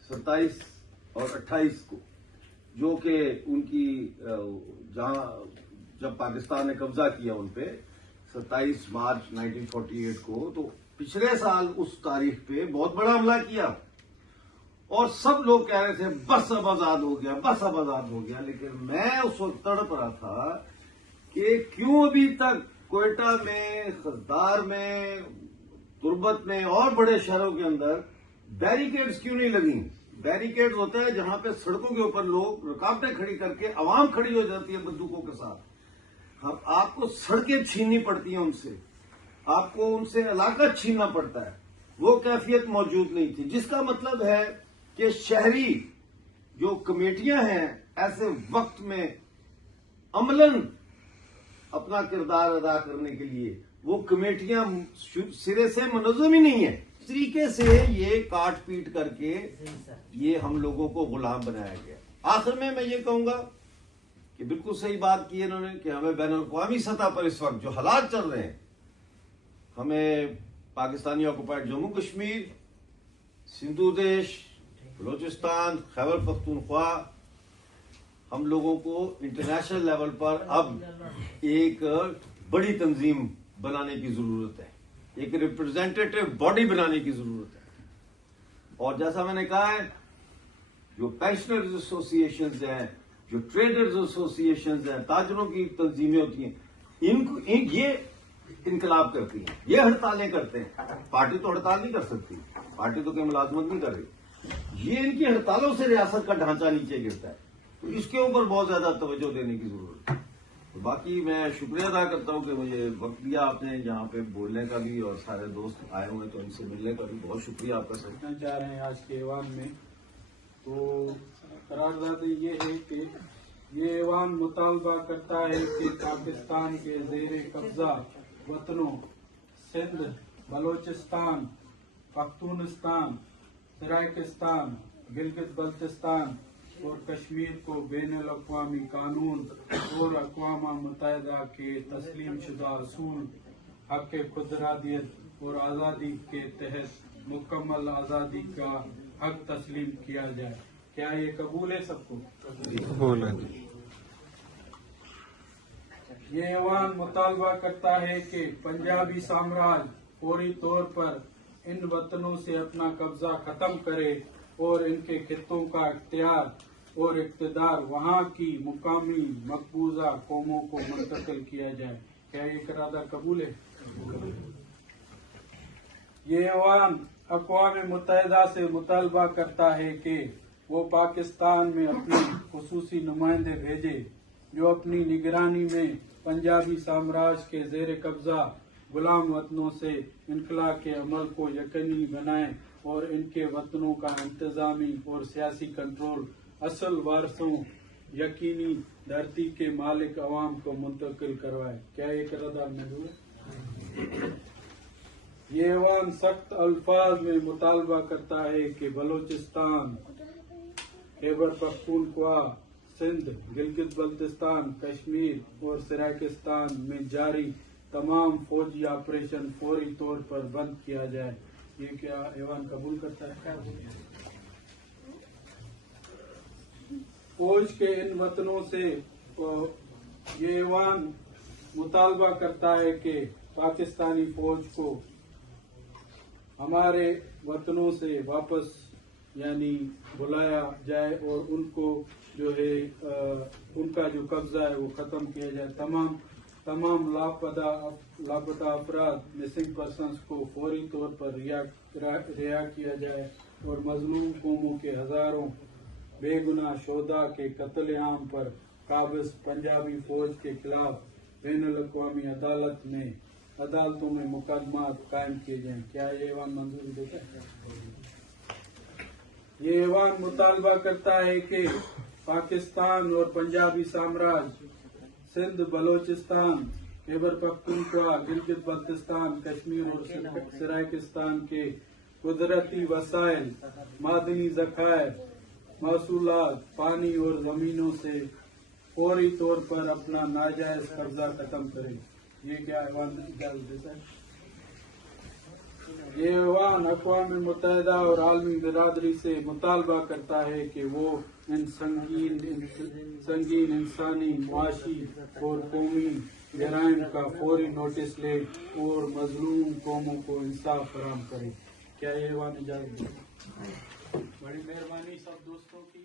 27 और 28 को, जो कि उनकी जहां जब पाकिस्तान ने कब्जा किया उन पे 27 मार्च 1948 को, तो पिछले साल उस तारीख पे बहुत बड़ा हमला किया। और सब लोग कह रहे थे बस अब आजाद हो गया, बस अब आजाद हो गया। लेकिन मैं उस वक्त तड़प रहा था कि क्यों अभी तक कोयटा में, खजदार में, तुर्बत में और बड़े शहरों के अंदर बैरिकेड्स क्यों नहीं लगी। बैरिकेड्स होता है जहां पे सड़कों के ऊपर लोग रुकावटें खड़ी करके अवाम खड़ी हो जाती है बंदूकों के साथ। हम आपको सड़कें छीननी पड़ती हैं उनसे, आपको उनसे इलाका छीनना पड़ता है। वो कैफियत मौजूद नहीं थी, जिसका मतलब है कि शहरी जो कमेटियां हैं ऐसे वक्त में अमलन अपना किरदार अदा करने के लिए वो कमेटियां सिरे से मुनज़्ज़म ही नहीं है। इस तरीके से ये काट पीट करके ये हम लोगों को गुलाम बनाया गया। आखिर में मैं ये कहूंगा कि बिल्कुल सही बात की इन्होंने कि हमें बैनुल-अक़वामी सतह पर इस वक्त जो हालात चल रहे हैं, हमें पाकिस्तानी ऑक्युपाइड जम्मू कश्मीर, सिंधु देश, बलोचिस्तान, खैबर पख्तूनख्वा, हम लोगों को इंटरनेशनल लेवल पर अब एक बड़ी तंजीम बनाने की जरूरत है, एक रिप्रेजेंटेटिव बॉडी बनाने की जरूरत है। और जैसा मैंने कहा है, जो पेंशनर्स एसोसिएशंस हैं, जो ट्रेडर्स एसोसिएशंस हैं, ताजरों की तंजीमें होती हैं, ये इनकलाब करती हैं, ये हड़तालें करते हैं। पार्टी तो हड़ताल नहीं कर सकती, पार्टी तो कोई मुलाजमत नहीं कर रही। ये इनकी हड़तालों से रियासत का ढांचा नीचे गिरता है, तो इसके ऊपर बहुत ज्यादा तवज्जो देने की जरूरत है। तो बाकी मैं शुक्रिया अदा करता हूं कि मुझे वक्त दिया आपने यहाँ पे बोलने का भी, और सारे दोस्त आए हुए हैं तो इनसे मिलने का भी बहुत शुक्रिया आपका सर। कहना चाह रहे हैं आज के ऐवान में, तो करारदाद ये है कि ये ऐवान मुतालबा करता है कि पाकिस्तान के ज़ेर कब्जा वतनों सिंध, बलोचिस्तान, पख्तूनिस्तान, सरायकिस्तान, गिलगित बल्तिस्तान और कश्मीर को बैनुल-अक़वामी कानून और अक़वाम मुत्तहिदा के तस्लीम शुदा असूल हक़ खुदरादियत और आज़ादी के तहत मुकम्मल आज़ादी का हक तस्लीम किया जाए। क्या ये कबूल है सबको? कबूल है। ये ऐवान मुतालबा करता है कि पंजाबी साम्राज्य फौरी तौर पर इन वतनों से अपना कब्जा खत्म करे और इनके खित्तों का इख्तियार और इक़्तिदार वहाँ की मुकामी मकबूजा कौमों को मुंतकिल किया जाए। क्या ये इरादा कबूल है? ये ऐवान अक़वाम मुत्तहिदा से मुतालबा करता है कि वो पाकिस्तान में अपने खुसूसी नुमाइंदे भेजे जो अपनी निगरानी में पंजाबी साम्राज्य के जेर कब्जा गुलाम वतनों से इनकला के अमल को यकीनी बनाएं और इनके वतनों का इंतजामी और सियासी कंट्रोल असल वारसों यकीनी धरती के मालिक अवाम को मुंतकिल करवाए। क्या ये करारदाद मंजूर है? ये ऐवान सख्त अल्फाज में मुतालबा करता है कि बलोचिस्तान, खैबर पख्तूनख्वा, सिंध, गिलगित बल्तिस्तान, कश्मीर और सिराकिस्तान में जारी तमाम फौजी ऑपरेशन फौरी तौर पर बंद किया जाए। ये क्या ऐवान कबूल करता है? फौज के इन वतनों से ये ऐवान मुतालबा करता है कि पाकिस्तानी फौज को हमारे वतनों से वापस यानी बुलाया जाए और उनको जो है उनका जो कब्जा है वो खत्म किया जाए। तमाम लापता अफराद मिसिंग पर्सनस को फौरी तौर पर रिहा किया जाए और मजलूम कौमों के हजारों बेगुनाह शोधा के कत्लेआम पर काबिज पंजाबी फौज के खिलाफ बैनुल-अक़वामी अदालतों में मुकदमा कायम किए जाएं। क्या ये ऐवान मंजूरी देता है? ये ऐवान मुतालबा करता है कि पाकिस्तान और पंजाबी साम्राज्य सिंध, बलोचिस्तान, खैबर पख्तूनख्वा, गिलगित बल्तिस्तान, कश्मीर और सिराकिस्तान के कुदरती वसाइल, मादनी ज़खायर, महसूलात, पानी और जमीनों से फौरी तौर पर अपना नाजायज कब्जा खत्म करें। ये क्या ऐवान इजाजत देता है? ये ऐवान अक़वाम मुत्तहिदा और आलमी बिरादरी से मुतालबा करता है कि वो इन संगीन इंसानी, मुआशी और कौमी जराइम का फौरी नोटिस ले और मजलूम कौमों को इंसाफ फराहम करे। क्या ये ऐवान इजाजत देता है? बड़ी मेहरबानी सब दोस्तों की।